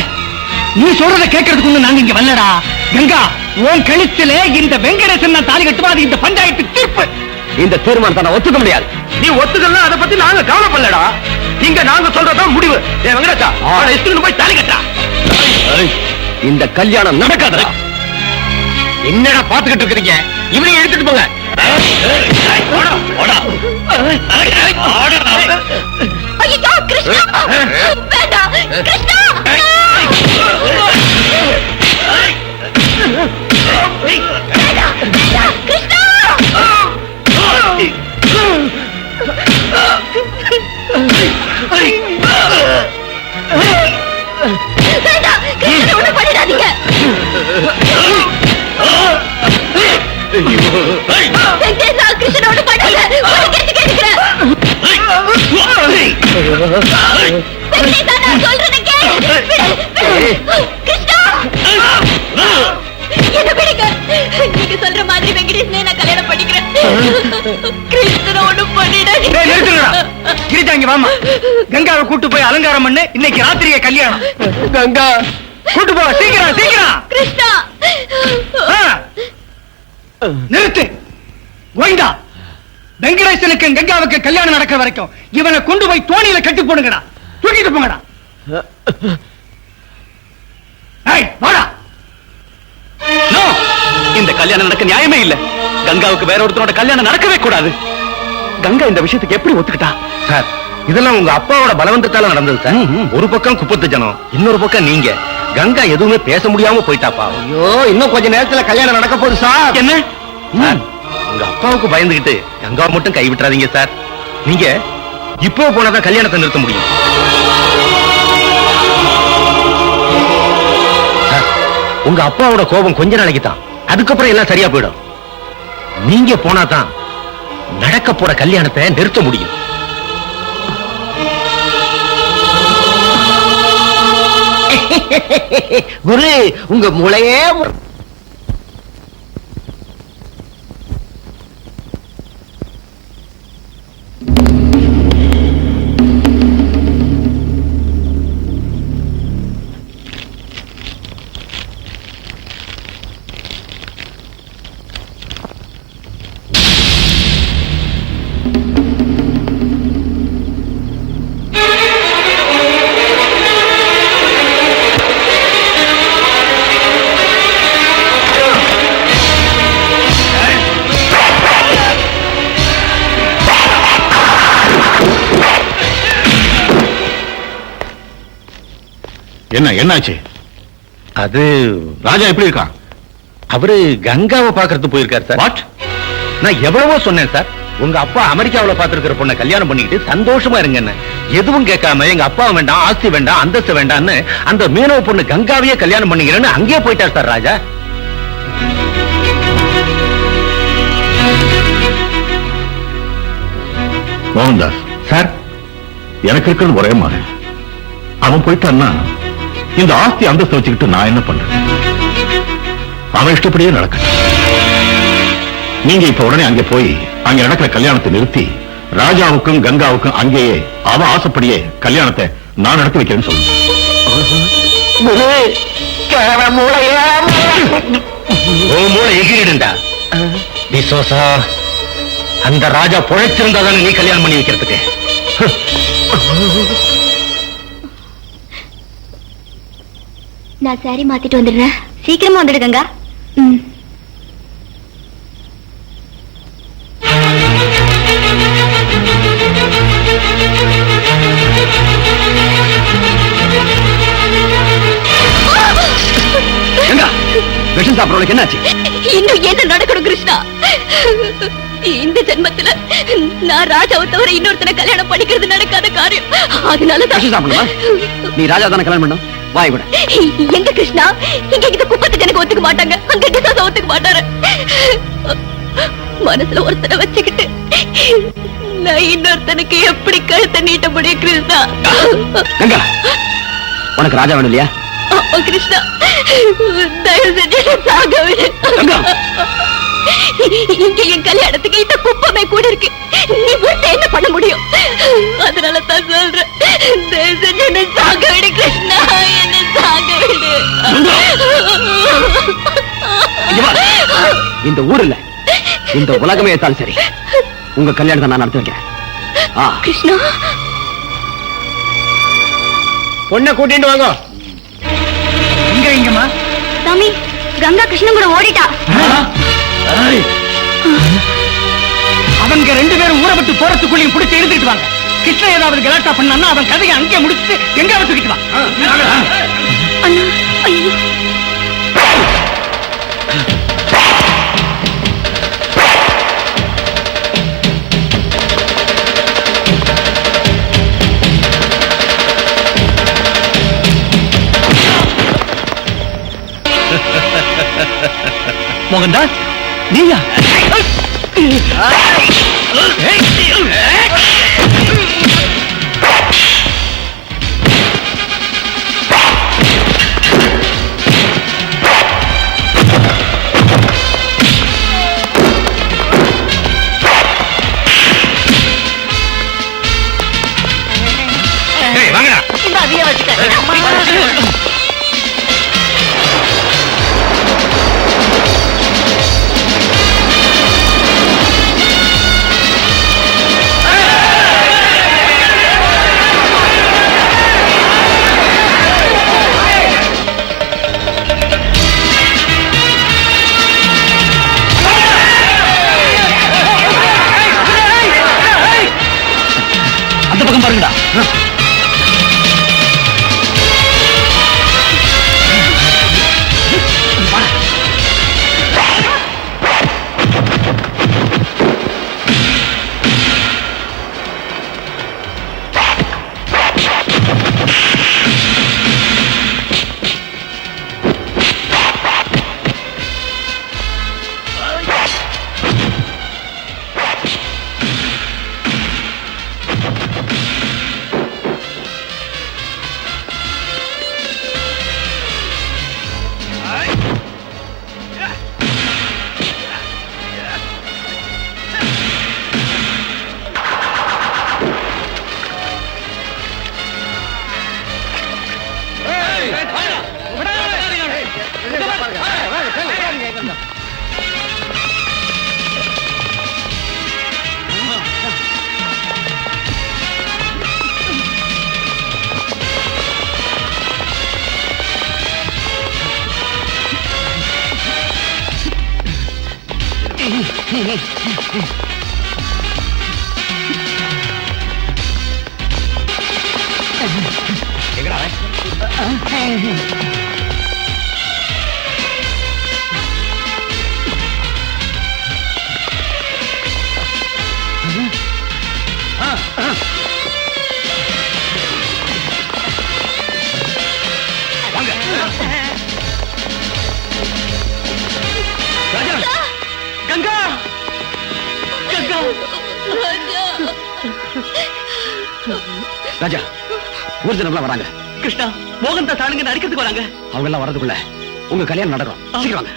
நீ சொல்றத கேட்கறதுக்கு ஒண்ணு நாங்க இங்க வரலடா. கங்கா, உன் கழுத்துல இந்த வெங்கடேசன் நான் தாலி கட்டுவா. அது இந்த பஞ்சாயத்து தீர்ப்பு. இந்த தீர்மானத்தை நான் ஒத்துக்க முடியாது. நீ ஒத்துக்கலாம், அதை பத்தி நாங்க கவலைப்படலடா. இங்க நாங்க சொல்றதான் முடிவு. ஏ வெங்கடேசா, அவனை இஷ்டம் போய் தாலி கட்டா. இந்த கல்யாணம் நடக்காதடா. என்னடா பாத்துக்கிட்டு இருக்கீங்க? இவனையும் எடுத்துட்டு போங்க. ஐயோ கிருஷ்ணா, வேண்டாம் கிருஷ்ணா. கிருஷ்ணா, வேண்டாம் கிருஷ்ணா, ஒண்ணும் பண்ணிடாதீங்க. வெங்கடேசா, கிருஷ்ணா ஒண்ணும் பண்ணாத. ஒரு கேட்டு கேட்டுக்கிறேன். வெங்கடேசா, நான் சொல்றதை கேளு. கிருஷ்ணா, என்ன பிடிக்க? நீங்க சொல்ற மாதிரி வெங்கடேசனே நான் கல்யாணம் பண்ணிக்கிறேன். கிருஷ்ணா ஒண்ணும் பண்ணிடாதீங்க. கிரிஜா, இங்க வாமா. கங்காவை கூட்டு போய் அலங்காரம் பண்ணு. இன்னைக்கு ராத்திரியே கல்யாணம். கங்கா கூட்டு போ, சீக்கிரம் சீக்கிரம். கிருஷ்ணா, நிறுத்து. கோவிந்தா, வெங்கடேசனுக்கு கங்காவுக்கு கல்யாணம் நடக்கிற வரைக்கும் இவனை கொண்டு போய் தோணியில கட்டி போடுங்கடா. தூக்கிட்டு போங்கடா. வாடா. இந்த கல்யாணம் நடக்க நியாயமே இல்ல. கங்காவுக்கு வேற ஒருத்தரோட கல்யாணம் நடக்கவே கூடாது. கங்கா இந்த விஷயத்துக்கு எப்படி ஒத்துக்கிட்டா? சார், இதெல்லாம் உங்க அப்பாவோட பலவந்தத்தால நடந்தது சார். ஒரு பக்கம் குப்பத்து ஜனம், இன்னொரு பக்கம் நீங்க. கங்கா எதுவுமே பேச முடியாம போயிட்டாப்பா. ஐயோ, இன்னும் கொஞ்ச நேரத்துல கல்யாணம் நடக்க போகுது சார். என்ன? சார், உங்க அப்பாவுக்கு பயந்துகிட்டு கங்காவை மட்டும் கைவிட்டுறாதீங்க சார். நீங்க இப்போ போனாதான் கல்யாணத்தை நிறுத்த முடியும். சார், உங்க அப்பாவோட கோபம் கொஞ்ச நாளைக்கு தான். அதுக்கப்புறம் எல்லாம் சரியா போயிடும். நீங்க போனாதான் நடக்க போற கல்யாணத்தை நிறுத்த முடியும். குரு, உங்க மூளையே என்ன என்னாச்சு? அது ராஜா எப்படி இருக்கான்? அவரு கங்காவை பாக்குறது போயிருக்காரு சார். வாட்? நான் எவ்வளவோ சொன்னேன் சார். உங்க அப்பா அமெரிக்காவுல பாத்துருக்கிற பொண்ணை கல்யாணம் பண்ணிக்கிட்டு சந்தோஷமா இருங்கன்னு. எதுவும் கேட்காம எங்க அப்பா வேண்டாம், ஆஸ்தி வேண்டாம், அந்தஸ்து வேண்டாம்னு அந்த மீனவ பொண்ணு கங்காவையே கல்யாணம் பண்ணிக்கிறேன்னு அங்கேயே போயிட்டார் சார் ராஜா. மோகன்தாஸ் சார், எனக்கு இருக்கிறது ஒரே மகன். அவன் போயிட்டான்னா இந்த ஆஸ்தி அந்தஸ்து வச்சுக்கிட்டு நான் என்ன பண்றேன்? அவன் இஷ்டப்படியே நடக்கட்டும். நீங்க இப்ப உடனே அங்கே போய் அங்க நடக்கிற கல்யாணத்தை நிறுத்தி ராஜாவுக்கும் கங்காவுக்கும் அங்கேயே அவன் ஆசைப்படியே கல்யாணத்தை நான் நடத்தி வைக்கிறேன்னு சொல்லுங்க. மூளை எகிரிடுண்டா விசோசா. அந்த ராஜா பொழைச்சிருந்தா தானே நீ கல்யாணம் பண்ணி வைக்கிறதுக்கு. நான் சாரி மாத்திட்டு வந்துடுறேன். சீக்கிரமா வந்துடுங்க. ம். விஷம் சாப்பிடறவளுக்கு என்னாச்சு? இன்னும் என்ன நடக்கணும் கிருஷ்ணா? இந்த ஜென்மத்துல நான் ராஜாவை தவிர இன்னொருத்தனை கல்யாணம் பண்ணிக்கிறது நடக்காத காரியம். அதனால விஷம் சாப்பிடணுமா? நீ ராஜா தானே கல்யாணம் பண்ணும். வாய் கூட. எங்க கிருஷ்ணா, இங்க இந்த குப்பத்துக்கு எனக்கு ஒத்துக்க மாட்டாங்க, அங்க கிருஷ்ணா ஒத்துக்க மாட்டாரு. மனசுல ஒருத்தனை வச்சுக்கிட்டு நான் இன்னொருத்தனுக்கு எப்படி கழுத்தை நீட்ட முடியும் கிருஷ்ணா? கங்கா, உனக்கு ராஜா வேணும் இல்லையா? கிருஷ்ணா, தயவு செஞ்சு சாக விடு. இங்க என் கல்யாணத்துக்கு இந்த குப்பமே கூட இருக்கு. நீ விட்டு என்ன பண்ண முடியும்? அதனால தான் சொல்றேன், தயவு செஞ்சு என்ன சாக விடு கிருஷ்ணா, என்ன சாக விடு. இந்த ஊர்ல இந்த உலகமே ஏத்தாலும் சரி, உங்க கல்யாணத்தை நான் நடத்தி வைக்கிறேன். கிருஷ்ணா, பொண்ணை கூட்டிட்டு வாங்க. இங்கம்மா சாமி, கங்கா கிருஷ்ணன் கூட ஓடிட்டா. அவங்க 2 பேரும் ஊரை விட்டு போறதுக்குள்ளேயும் பிடிச்சி எழுதிட்டு வாங்க. கிருஷ்ணன் ஏதாவது கலாட்டா பண்ணா அவன் கதையை அங்கே முடிச்சுட்டு எங்க தூக்கிட்டு வா. அண்ணா, ஐயோ. மோகன்தாஸ், நீயா? வாங்கடா. இந்த அதையே வச்சுக்க. அந்த பக்கம் பாருங்கடா. கங்கா, கங்கா, ராஜா ராஜா ஊர்ஜனம்லாம் வராங்க. கிருஷ்ணா, மோகன் தாஸ் ஆளுங்க அடிக்கிறதுக்கு வராங்க. அவங்க எல்லாம் வரதுக்குள்ள உங்க கல்யாணம் நடக்கும். சீக்கிரம் வாங்க.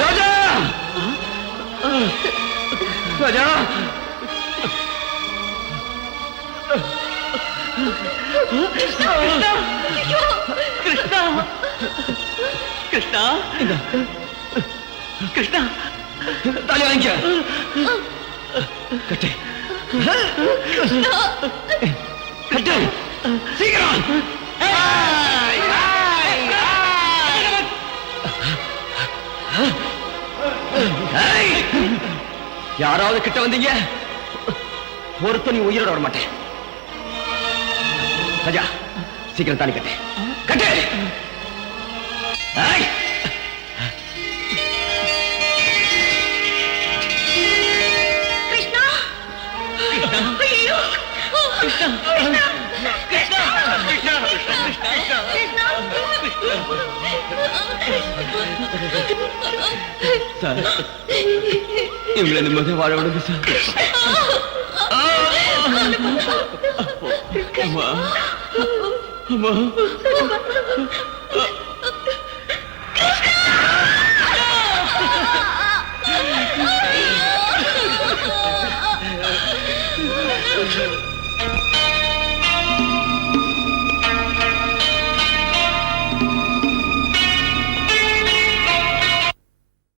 ராஜா! ராஜா! கிருஷ்ணா! கிருஷ்ணா! கிருஷ்ணா! தாலி வாங்கிக்க. கட்டு. கட்டு. சீக்கிரம். யாராவது கிட்ட வந்தீங்க ஒருத்தன் நீ உயிரோட வர மாட்டேன். ராஜா சீக்கிரம் தாலி கட்டு. கட்டு. கிருஷ்ணா ஐயோ கிருஷ்ணா கிருஷ்ணா கிருஷ்ணா கிருஷ்ணா சார் இவங்களை நிம்மதியாக வாழ விடுங்க சார். அம்மா அம்மா